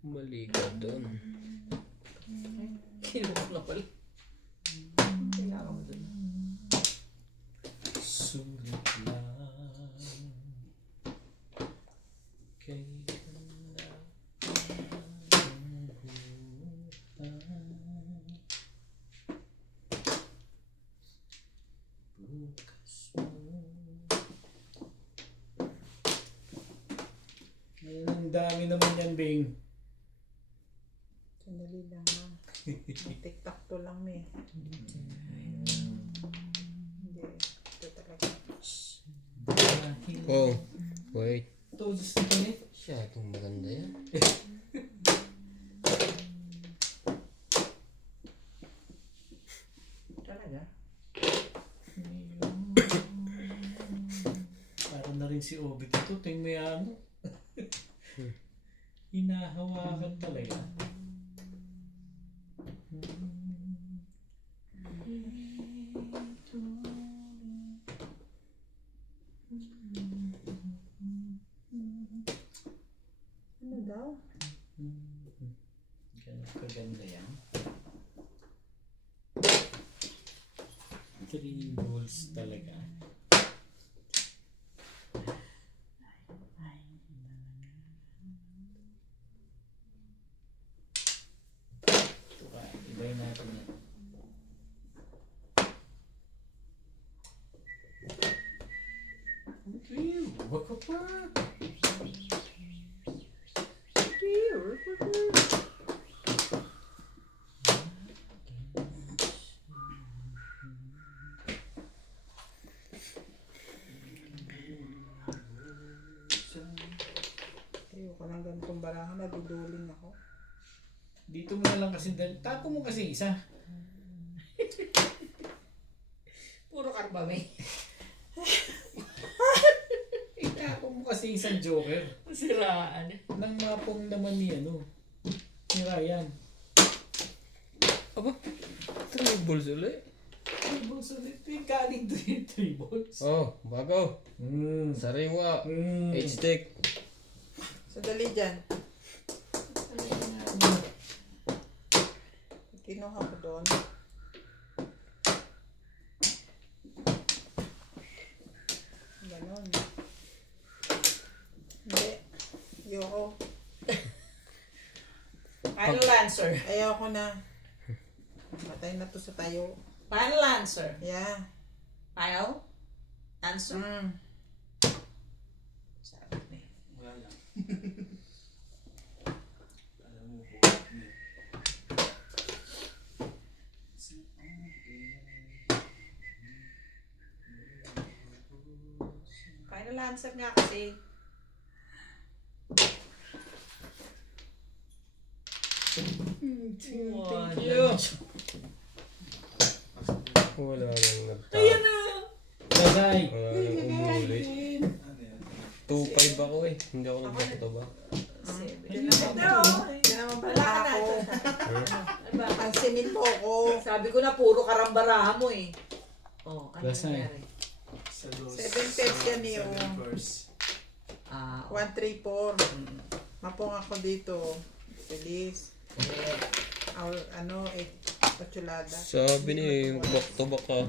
Mali ka doon. Kinuha na pala. Kailangan mo doon. Ayun, ang dami naman yan, Bing. Sandali lang ha. TikTok to lang eh. Hindi. Ito talaga. Oh, wait. Ito, just ito eh. Siya, itong maganda yan. Talaga? Parang na rin si Obit ito. Tingin mo yan. Hinahawakan talaga. Ano daw? Ganun kaganda yan. 3 balls talaga. Ito ka, ibayin natin yan. Wag ka pa! Ayoko ng ganitong barahan. Naduduling ako. Dito mo na lang kasi, tapo mo kasi isa. Puro karbame. Itapo mo kasi isang joker. Siraan. Nang mapong naman ni ano. Ni Ryan. Aba, 3 balls ulit. 3 balls ulit. Yung galing doon yung 3 balls. Oh, bago. Sariwa. H-stick. Sandali dyan. Kinuha ko doon. Ganon. Hindi. Ayoko. Final answer. Ayoko na. Matay na to sa tayo. Final answer. Yeah. Final answer. Sabi ko eh. Wala lang. Alam mo po. Final answer nga kasi. Thank you. Wala nang nagtapos. Ayan na! Dasay. Wala nang umuli. Ano yan? 2-5 ako eh. Hindi ako nagbato ba? Hindi naman pala ako. Ang sinin mo ako. Sabi ko na puro karambaraha mo eh. Oh, ano Lasay. nangyari? Sa dos. 7 pairs yan eh. 7 pairs. Ah, 1, 3, 4. Mapong ako dito. Bilis. Ano, 8 chulada. Sabi ni, back to back ka.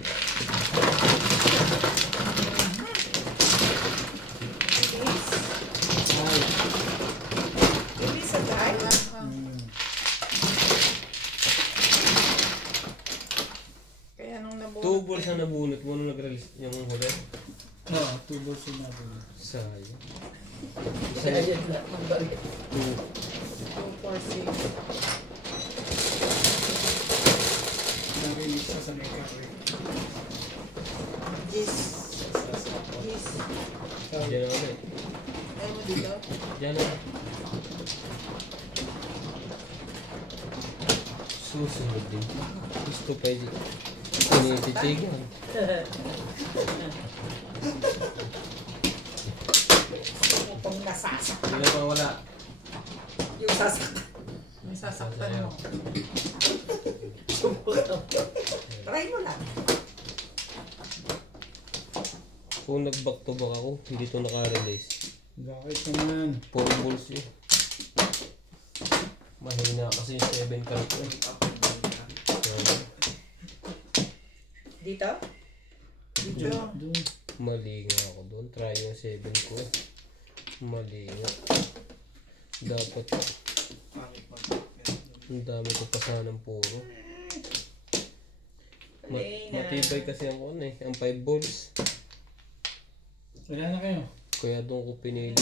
Bilis sa dahil. Kaya nung nabuo. 2 balls na nabunot mo nung nag-release yung huli. Oo, 2 balls yung nabunod. Sayang. ayan na. Ang balik. 2. 2, 4, 6. Narinig siya sa makeup. Gis. Gis. Diyan ako eh. Ayaw mo dito? Diyan ako. Susunod din. Gusto pa yun. Tinititigan. Pang nasasaktan. Wala pa wala. Yung sasaktan. May sasaktan mo. Try mo lang. Kung nag-back to back ako, hindi to naka-release. Bakit naman? 4 balls yun. Mahina kasi yung 7 card ko. Dito? Dito. Doon. Mali nga ako doon. Try yung 7 ko. Mali nga. Dapat Pangit mag. ang dami ko pa sanang puro. Matibay kasi ang ano eh, ang 5 balls. Wala na kayo. Kaya doon ko pinili.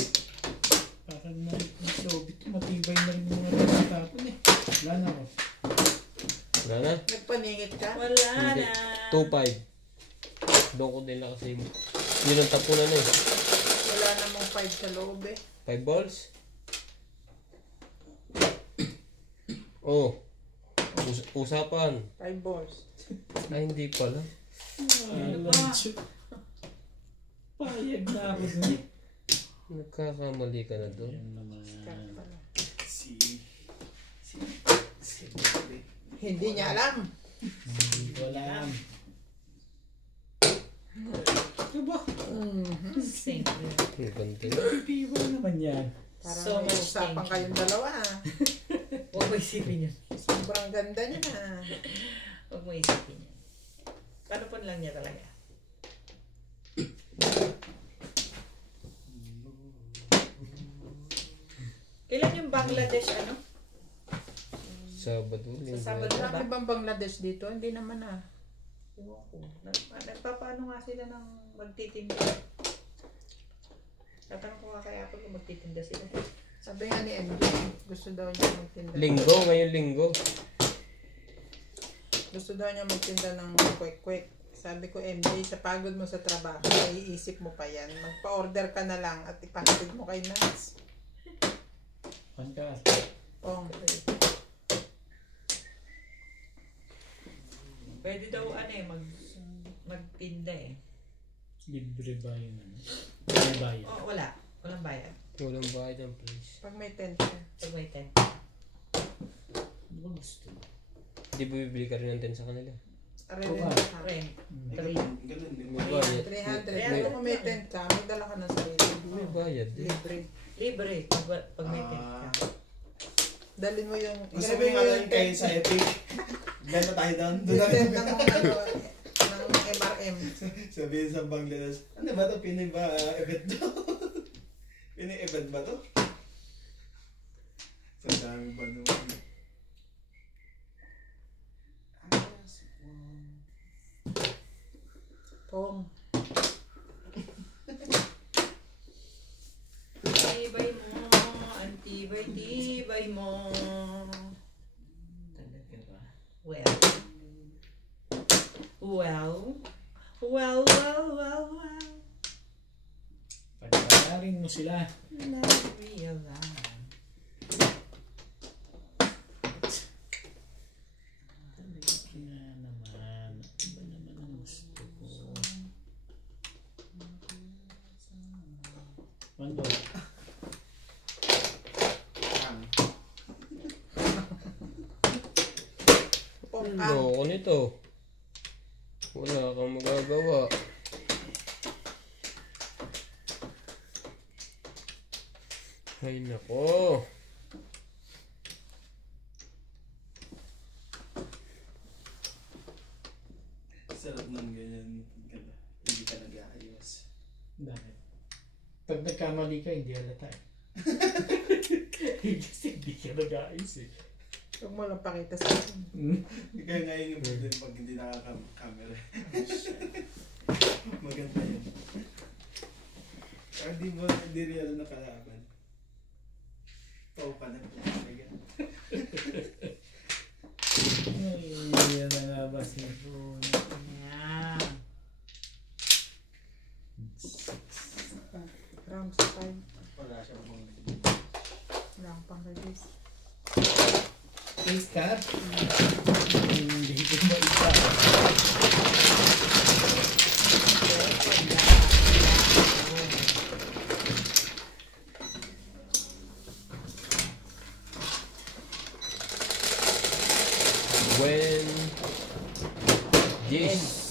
Parang na-sobit. Matibay na rin mga pagkatapon eh. Wala na ako. Wala na? Nagpaningit ka? Wala Hindi. na. 2-5. Doon ko nila kasi yun ang tapunan eh. Wala namang 5 sa loob eh. 5 balls? Oh. Usapan. 5 balls. Ay, hindi pala. Lancho. Payag na ako dun. Nagkakamali ka na doon. Yan naman. Start pala. Si... Hindi niya alam. Hindi ko alam. Diba? Simple. Ang ganda. Pipiwa naman yan. Parang So may much usapan tension. kayong dalawa. Huwag mo isipin yun. Sobrang ganda niya na. Huwag mo isipin yun. Panupon lang niya talaga. Kailan yung Bangladesh ano? Sabado. Sa Sabado na ba? Marami bang Bangladesh dito? Hindi naman ah. Ewan ko. Nagpapaano nga sila ng magtitinda. Tatanong ko nga kaya kung magtitinda sila. Sabi nga ni MJ, gusto daw niya magtinda. Linggo, ngayon linggo. Gusto daw niya magtinda ng quick. Sabi ko, MJ, sa pagod mo sa trabaho, naiisip mo pa yan. Magpa-order ka na lang at ipahatid mo kay Nats. On ka. Oh, Pwede daw ano eh, magtinda eh. Libre ba yun? May bayad. Oh, wala. Walang bayad. Walang bayad ang place. pag may tent ka. Pag may tent. Ano ba gusto? Hindi ba bibili ka rin ng tent sa kanila? Arena Oo, ka. Rent. Ganun din. May bayad. 300. May- Pero kung may tent ka, magdala ka ng sarili. May bayad. Libre. Libre. Pag may tent ka. Dalhin mo yung... Gusto mo yung ano yung kayo sa Epic? Benta tayo doon. Doon Yung tent na ng, ano, ng MRM. sabihin sa Bangladesh, ano ba to? Pinoy ba event to? Pinoy event ba to? Sa dami ba naman? Pong. Tibay mo. Antibay-tibay mo. Talaga ba? Well. Well. Pagkakarin mo sila. Never realize. Talaga naman. Iba naman ang gusto ko. Wando. Pong Ang ang. loko nito. Wala kang magagawa. Ay nako. Sarap ng ganyan. Hindi ka nag-aayos. Bakit? Pag nagkamali ka, hindi halata eh. Kasi hindi ka nag-aayos eh. Huwag mo lang pakita sa akin. Ikaw nga yung problem pag hindi nakaka-camera. Maganda yun. Saka hindi rin ano nakalaban. Ikaw pa na. Ay, yan na nga ba si Ron? Yan. Round 5. Wala siya bang Wala akong pang-release. Face cut? Hindi ko maisa. When this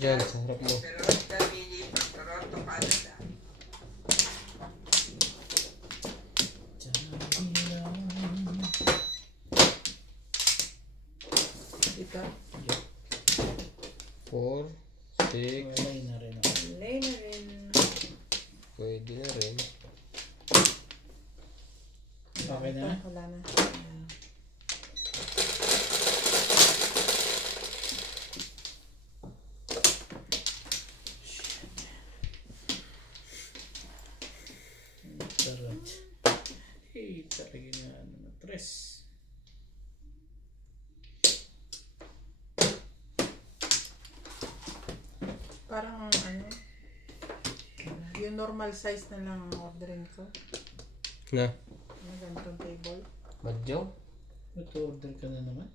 Diyan, sa harap mo. Veronica Mili from Toronto, Canada. Ito. 4, 6, Wala na rin ako. Lay na rin. pwede na rin. Okay na? Wala na. Sarap. Eh, talaga nga ano na. Tres. Parang ano, yung normal size na lang ang orderin ko. Na, Ano, ganitong table. badyaw? Ito order ka na naman.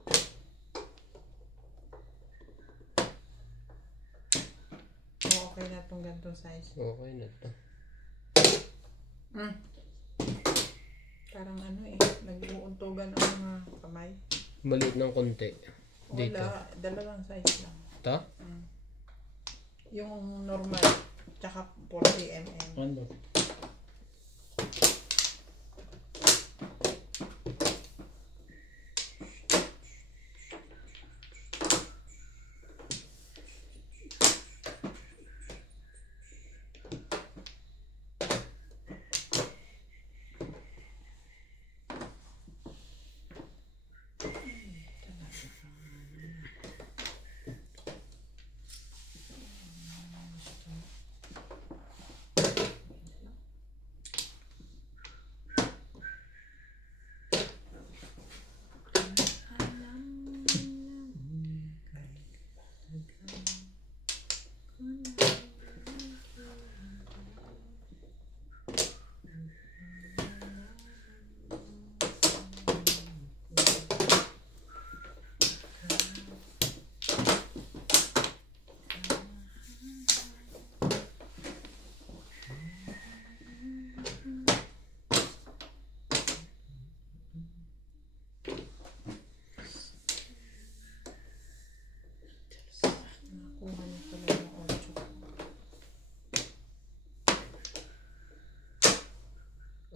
O, okay na itong ganitong size. Okay na to. Parang ano eh, nag-uuntugan ang mga kamay. Maliit ng konti. Dito. Wala, dalawang size lang. Ta? Yung normal, tsaka 40 mm. Ano? Nakuha niya pala yung 8.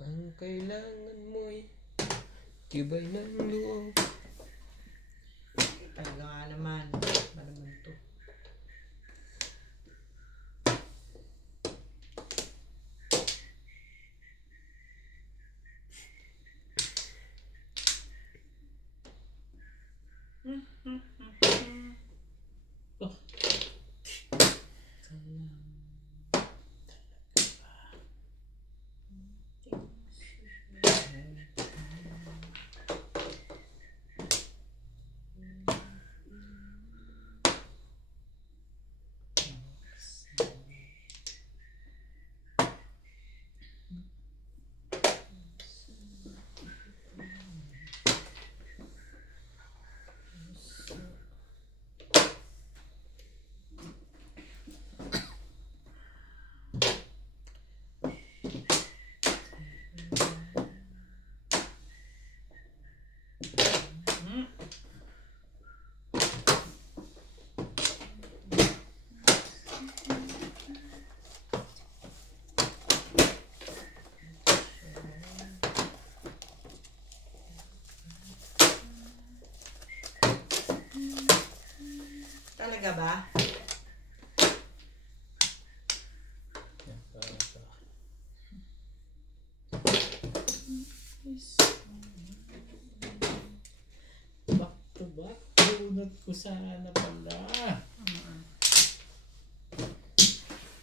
Ang kailangan mo'y tibay ng loob. Talaga nga naman. Malaman to. Talaga ba? Yan, para ito. Back to back. Bunot ko sana pala.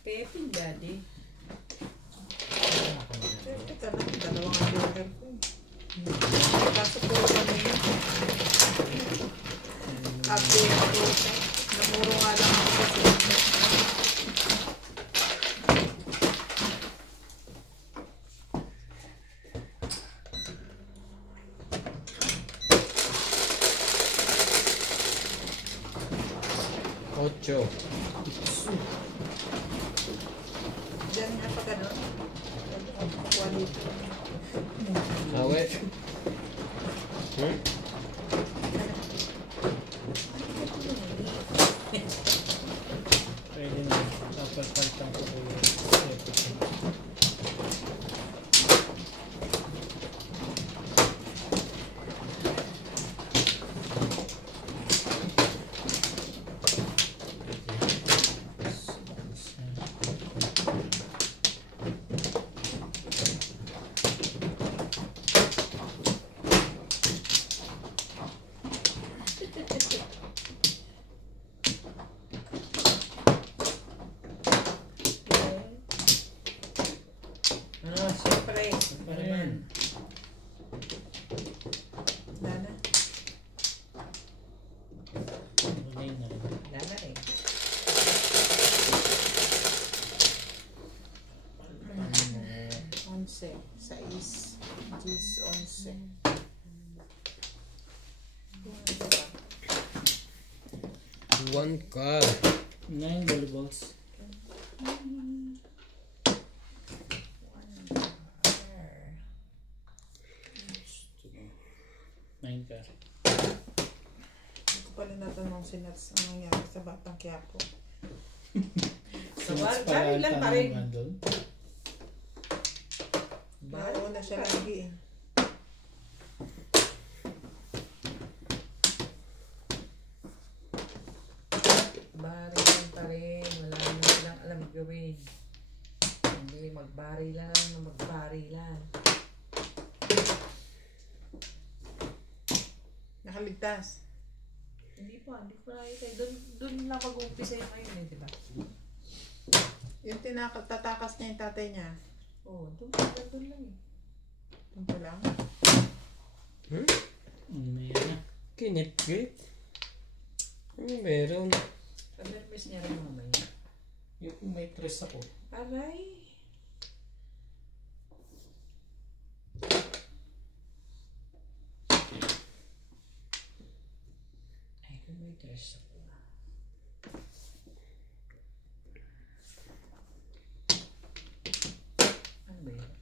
Pepin, daddy. Teka lang, dalawang order ko. Kaso po kami yun. Update ako. Namuro nga lang ako kasi. Ocho. Diyan nga pa gano'n. Kuha dito. Awe. Hmm? 12. One ka. 9 volleyballs. Nine ka. Hindi ko pala natanong si Nats ang nangyari sa Batang Quiapo. Sa bari lang pa rin. Nauna siya lagi eh. Bari lang pa rin. Wala na silang alam gawin. Hindi, magbari lang. Magbari lang. Nakaligtas. Hindi pa, hindi ko nakikita. Doon lang mag-uumpisa yung ngayon eh, di ba? Yung tatakas niya yung tatay niya. Oo, doon lang eh. Doon pa lang. Yan na. Kinipgit. Ano meron? Sa nervous niya rin mamaya. Yung may stress ako. Aray. Ay, kung may stress ako. Ano ba yun?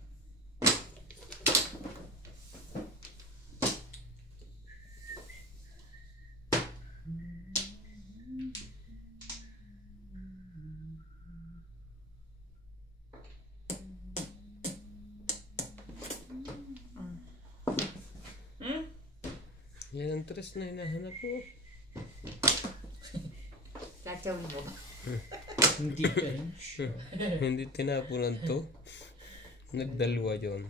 Yan ang tres na hinahanap ko. Chachaw mo. Hindi pa rin. Hindi tinapunan to. Nagdalwa yun.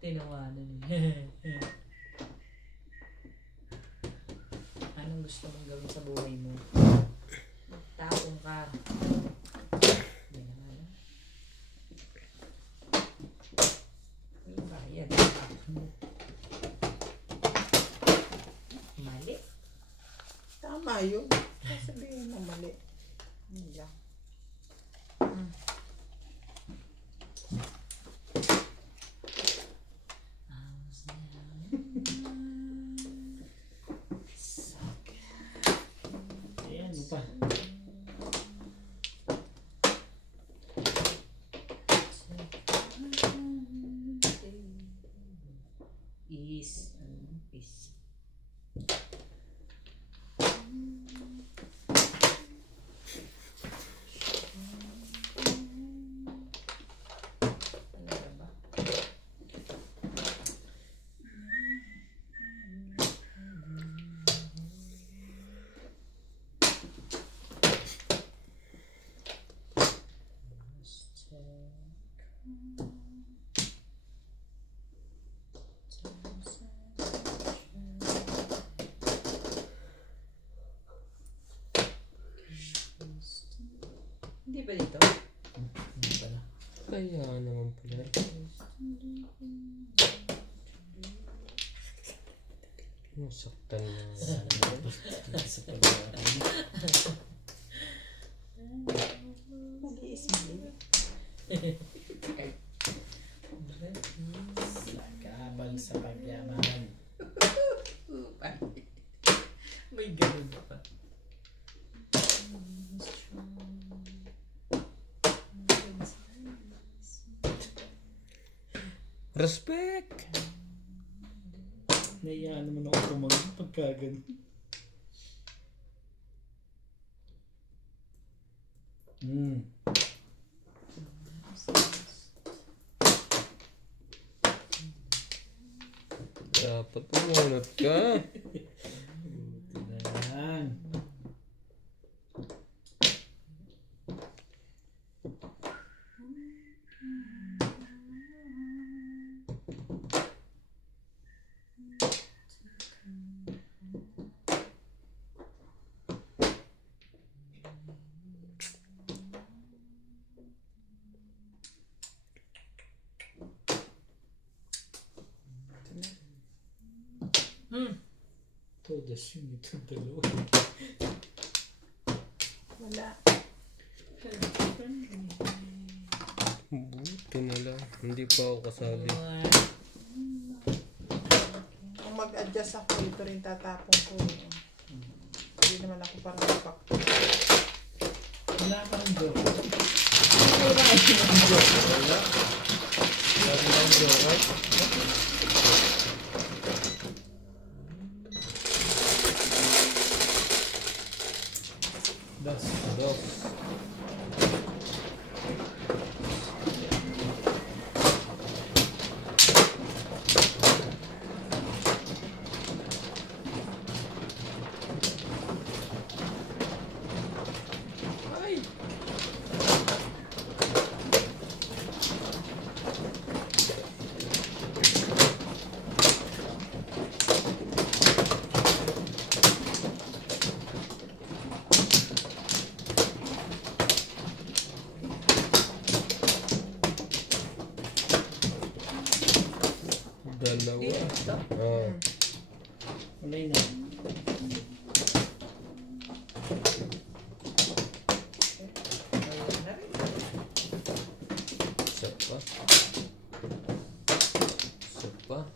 Tinawanan eh. Anong gusto mong gawin sa buhay mo? Magtapong ka. Hindi na nga lang. May bayad. Mali. Tama yun. Sabihin mo mali. Hindi lang. Ayan, ano pa? Is. Ano ba? Hindi ba dito? Ano pala? Kaya naman pala. Masaktan na. Sa pag-aaral. Mag-iis mali. Nakabal sa pagyaman. May ganun pa. Respect! Naiyan naman ako tumangin pagka ganun. Dapat umunot ka. Buti na yan. Todas yun ito dalawa. Wala. Buti na lang. Hindi pa ako kasali. mag-adjust ako. Ito rin tatapon ko. Hindi naman ako parang napak. Wala ka ng joke. Wala. Lagi lang joke. Das. Dos. Ay. Dalawa. Dito. Oh. Wala na. Ayun na rin. Isa pa. Isa pa.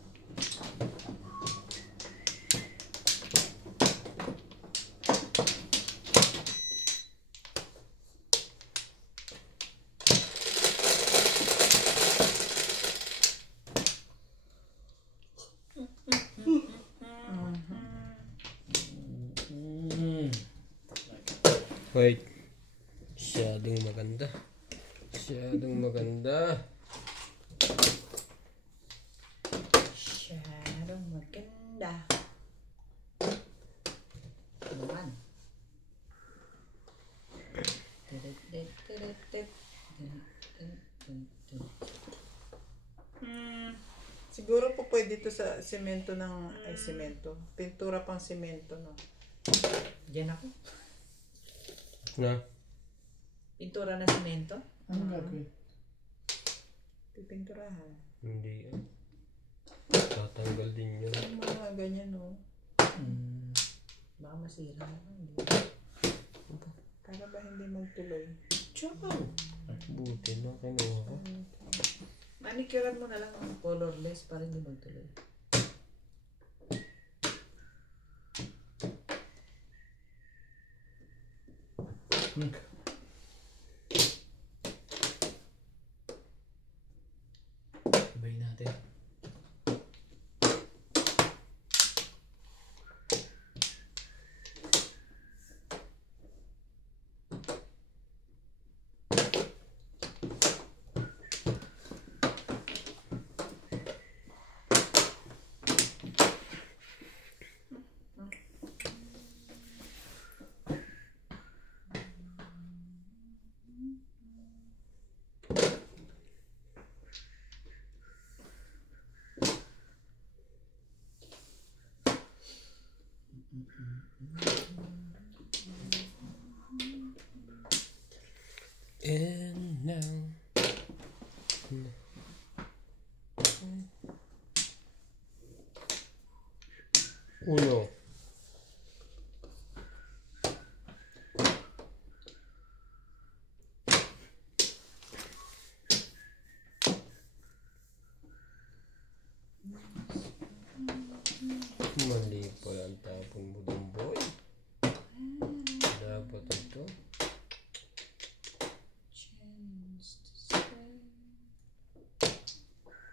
Wait. Masyadong maganda. Masyadong maganda. Masyadong maganda. Naman. Siguro po pwede ito sa semento ng, ay semento. Pintura pang semento, no? Diyan ako. Na? Pintura na semento. Anong gagawin? Pipinturahan. Hindi. Tatanggal din yun. Yung mga ganyan, no? Baka masira naman. Para ba hindi magtuloy? Tsaka. Buti na kinuha ko. Manicurean mo na lang ng colorless para hindi magtuloy. Sabay natin. And now. Uno. Mali pala ang tapon mo dun, boy. Dapat ito.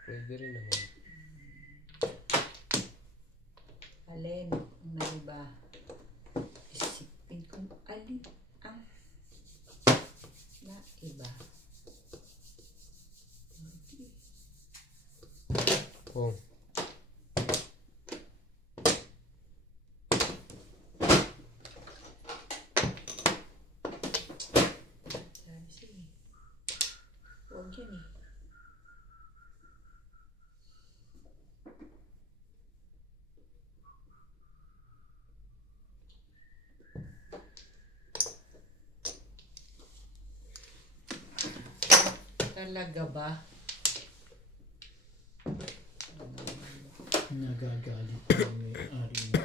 Pwede rin naman. Alin ang naiba? Isipin kung alin ang naiba. Oh. Sabi sige. Huwag yan eh. Talaga ba? Nagagalit pa yung may-ari mo.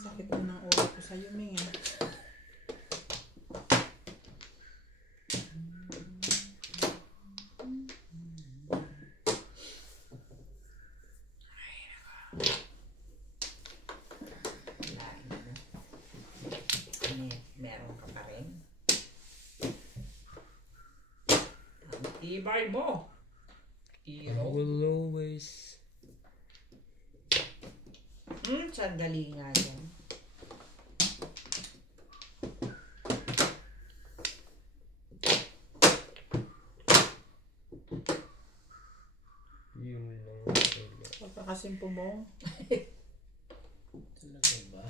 Sakit mo ng ulo ko sa'yo, Ming. Meron ka pa rin. Ang tibay mo. I will always. Sandali nga dyan. Yun lang. Huwag ka kasing pumong. Talaga ba?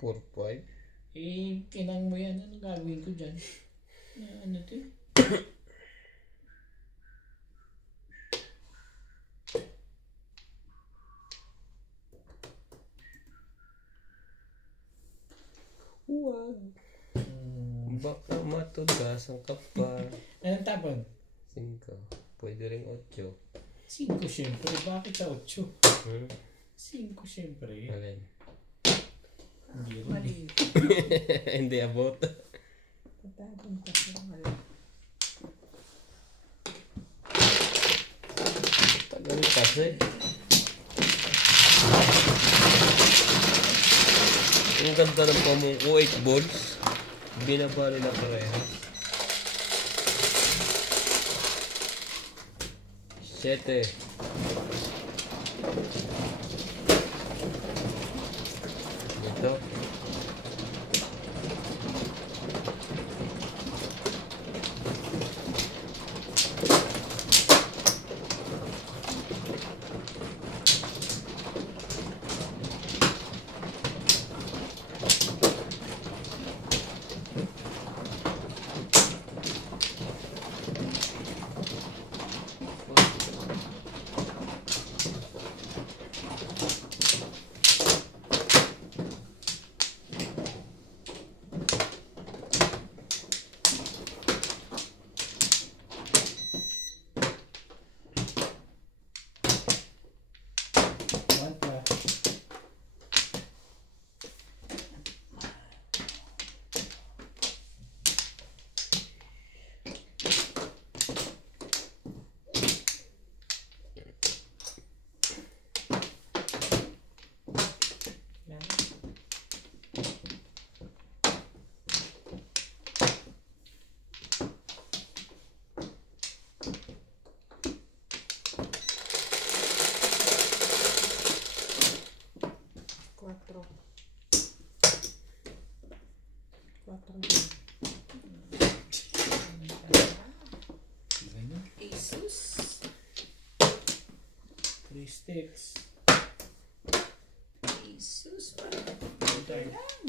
4-5. Eh, kinang mo yan. Anong gagawin ko dyan? Ano to? Huwag. Baka matugasan ka pa. Anong tapon? 5. Pwede rin 8. 5 syempre. Bakit sa 8? Hmm? 5 syempre. Alin? Hindi rin. Mali. Hindi abot. Tatapon ka sa mali. Tagal kasi. Ang ganda ng pamungko, 8 balls. Binabali na parehas. 7. Dito. Jesus. 3 sticks. Jesus. Ito lang.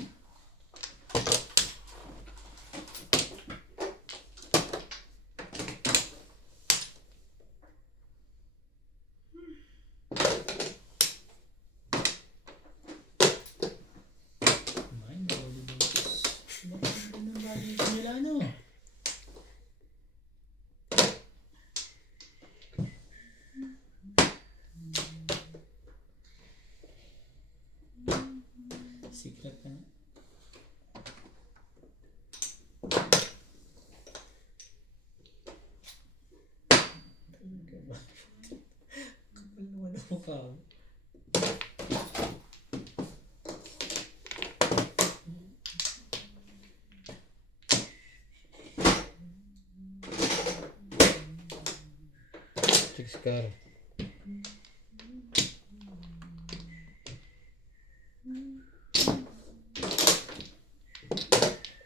Secret na. Talaga ba? Kapal naman ang mukha ko. Six car.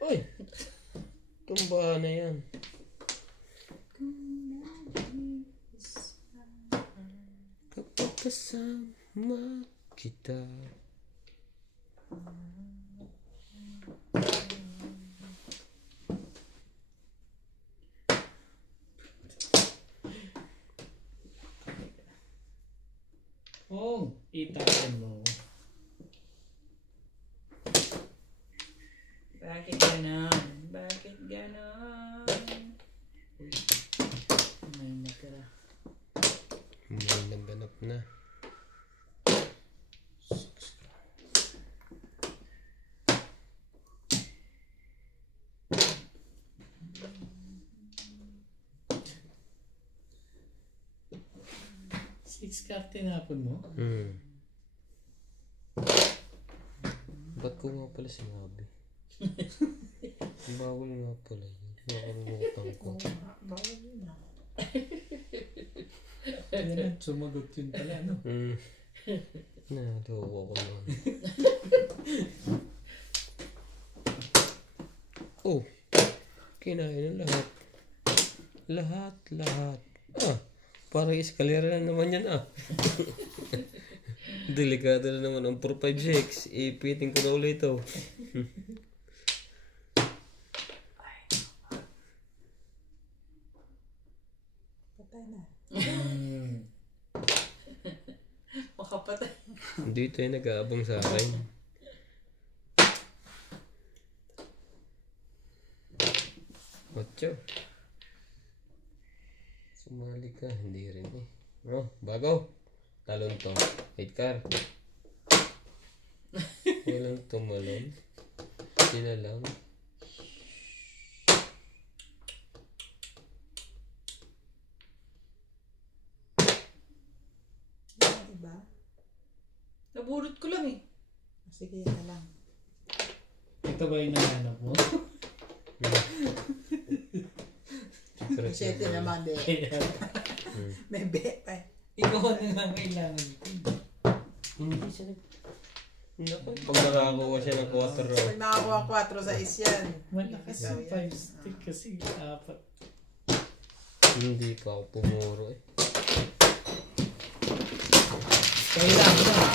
Uy! Tumbahan na yan. Kapag kasama kita. Oh, itapon mo. Bakit ganon? Bakit ganon? Uy. card tinapon mo? Ba't ko nga pala sinabi? Bawal nga pala yun. Nakalimutan ko. Bawal yun ah. Yan ang sumagot yun pala, ano? Natawa ko naman. Oh, kinain na lahat. Lahat. Parang eskalera na naman yan Delikado na naman ang 456. Ipitin ko na ulit ito. Patay na. Makapatay. Hindi tayo nag-aabang sa akin. Ocho. Sumali ka. Hindi rin Oh, bago. Talon to. 8 car. Walang tumalon. Sila lang. Yan, iba? Nabulot ko lang eh. Sige, yan na lang. Ito ba yung nahanap mo? Siyete naman din. May be pa. Ikaw na lang kailangan ito. Hindi siya Pag nakakuha siya ng 4 Pag nakakuha 4 sa is yan. Malakas Ikaw yung yan. 5 stick kasi 4. Hindi pa ako pumuro Kailangan na.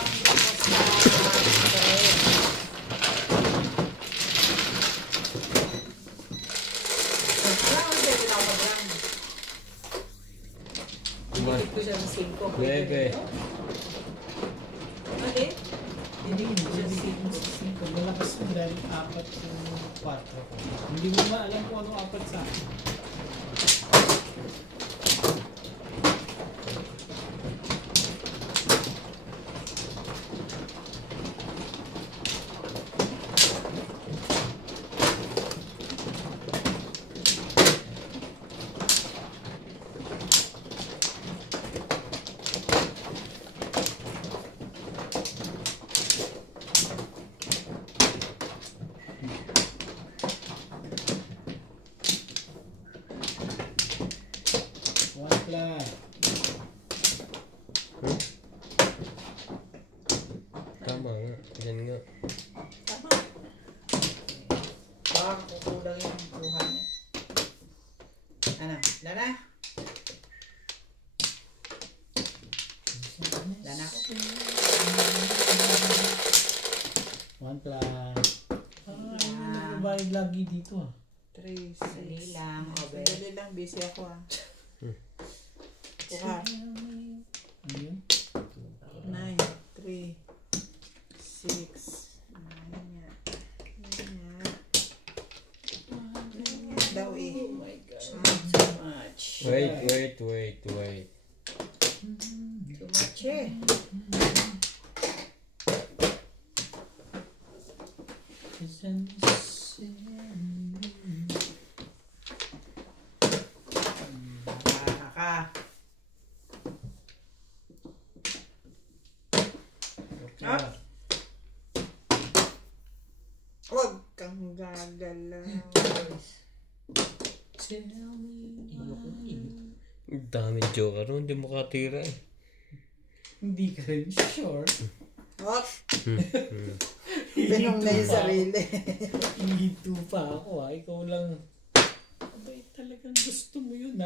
Hindi ko siya ng 5. Bebe. Ano Hindi mo siya 5. Malakas yung dahil 4 yung 4 ko. Hindi mo alam kung anong 4 sa akin. Tama nga. Yan nga. Tama. Baka kukulang yung kuha niya. Ano? Lana? Lana ko. 1 plus. Nagbabayad lagi dito 3, Dali 6. lang, Obe. Dali lang, busy ako Kuha. Ano yun? 9, 3, 6. Ano nga? Daw eh. Oh my God. Too much. Wait. Too much eh. Kaka. Ah? Huwag kang gagalaw. Ang dami joker no? Hindi mo katira Hindi ka rin sure. Hop! Pinom na yung sarili. Hihito pa ako Ikaw lang. Abay, talagang gusto mo yun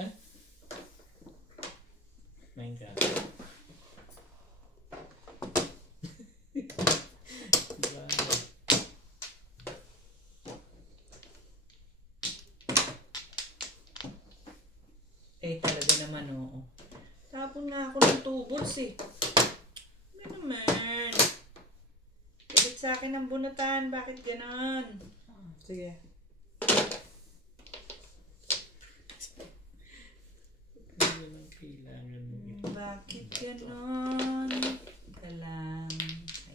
My God. Diba? Talaga naman oo. Tapon nga ako ng tubos eh. Ano naman? Ulit sa akin ang bunutan. Bakit ganon? Sige. Yun ang kailangan mo. Bakit ganon? Ka lang. Ay.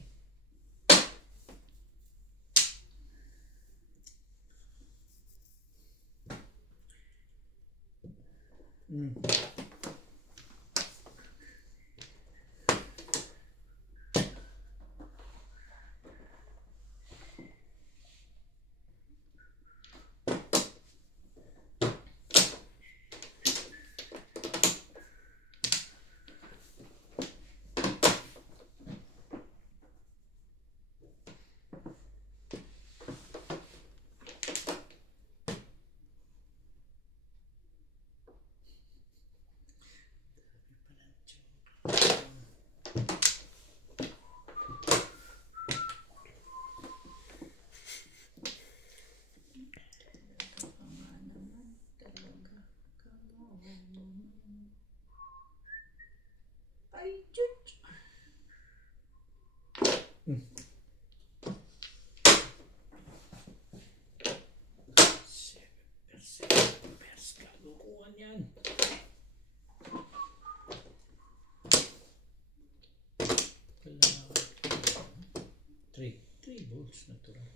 Tools natural.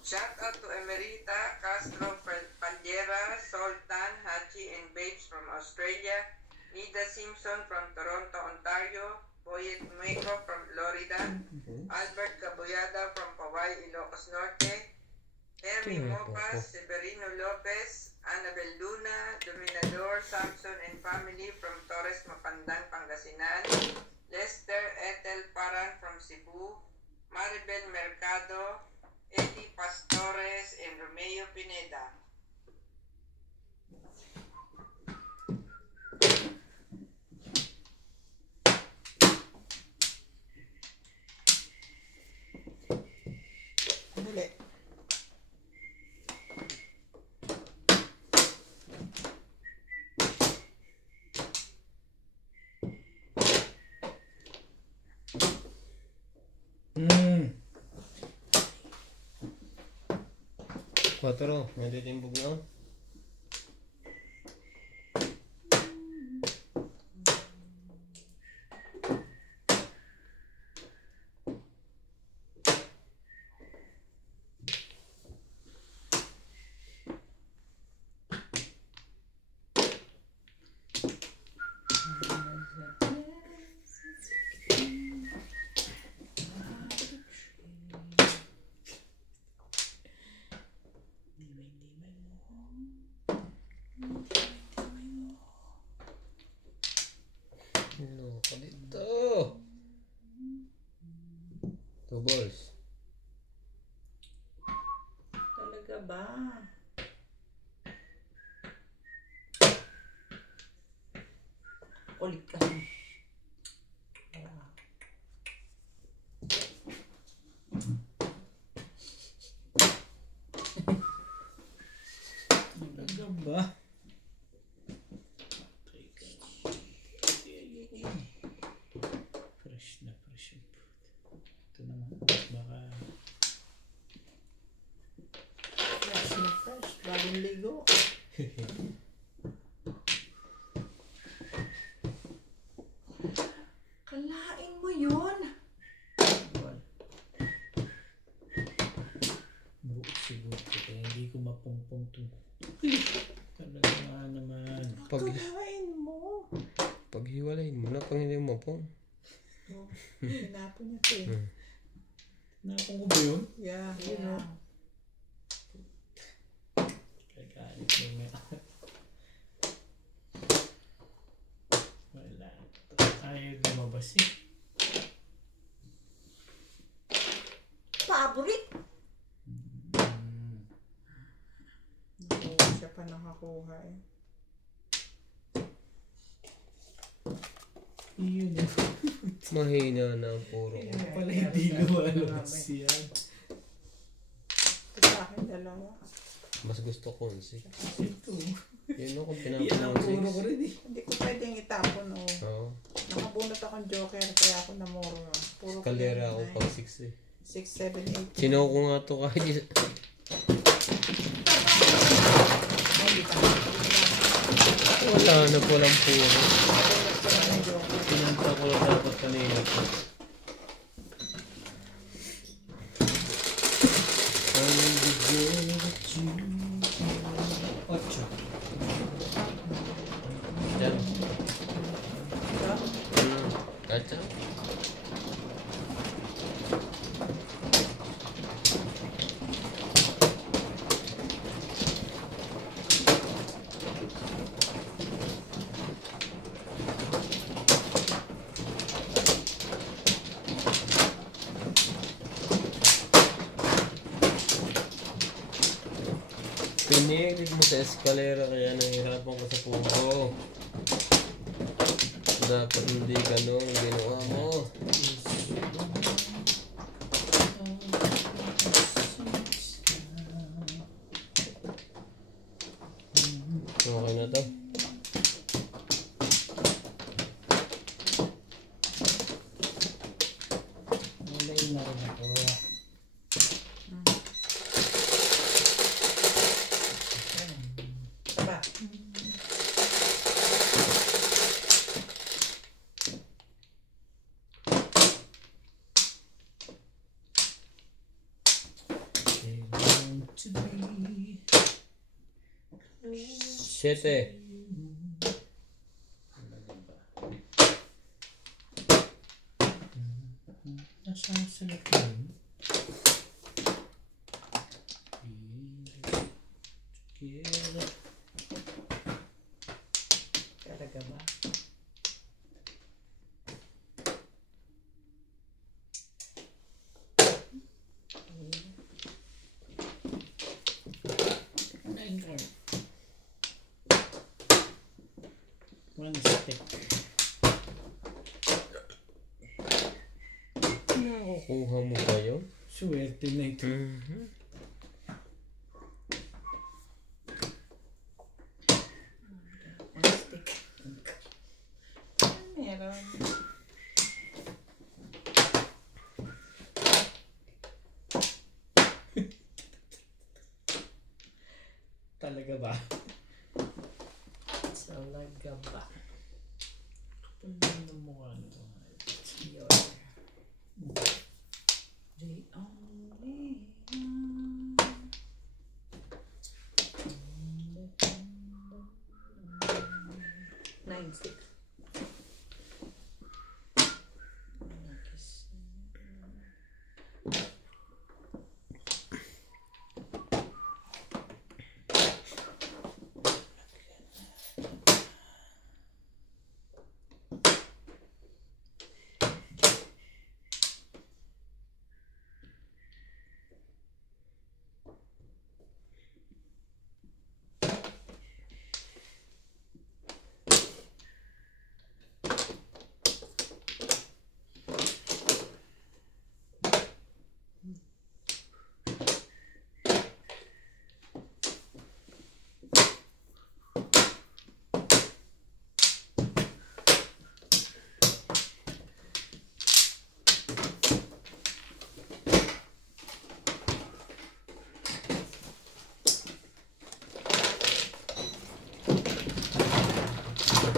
Shout out to Emerita, Castro, Pallera, Sultan, Haji, and Babes from Australia, Nida Simpson from Toronto, Ontario, Boyet Nueco from Florida, Albert Cabuyada from Paway, Ilocos Norte, Henry Mopas, Severino Lopez, Annabel Luna, Dominador, Samson and family from Torres, Mapandang, Pangasinan, Lester Ethel Paran from Cebu, Maribel Mercado, Eddie Pastores, and Romeo Pineda. Dali. Quatro, natitimbog na. Ano ka dito? 2 balls. Talaga ba? Kulit ka. Talaga ba? Fresh na fresh yung food. Ito naman. Baka Fresh na fresh. Bagong ligo. Kalain mo yun. buo siguro. Kaya hindi ko mapungpong ito. Talaga nga naman. Kalain mo. Paghiwalayin mo na pang hindi mo po. Oh, hinapon niya ito eh. Napong ko ba yun? Yeah, you know. Kakalit mo nga. Wala. Ayaw lumabas eh. Favorite? Oo, siya pa nakakuha eh. Yun yun. Mahina na ang puro. Pala hindi lumalabas yan. Ito sa akin dalawa. Mas gusto ko 11. Ito. Yun ako Yan ang pinapang puro ko 6. rin eh. Hindi ko pwedeng itapon oh. Oo. Nakabunot akong joker kaya ako namuro. Puro Kalera ako pag 6 eh. 6, 7, 8. Sino ko nga to kahit wala na po lang puro. Pinanta ko lang dapat kanina po. Ocho. Diyan. Kacha? Pinigil mo sa eskalera kaya nahihirapan ko sa pugo. Dapat hindi ganun ginawa mo. Okay na to. Nalay na rin ako. Ba? 7. Nasaan sa likod? Talaga ba? One stick. Nakukuha mo ba yun? Swerte na ito. Plastic. Meron. Talaga ba? Talaga ba? Kapal ng mukha nito. Your... They own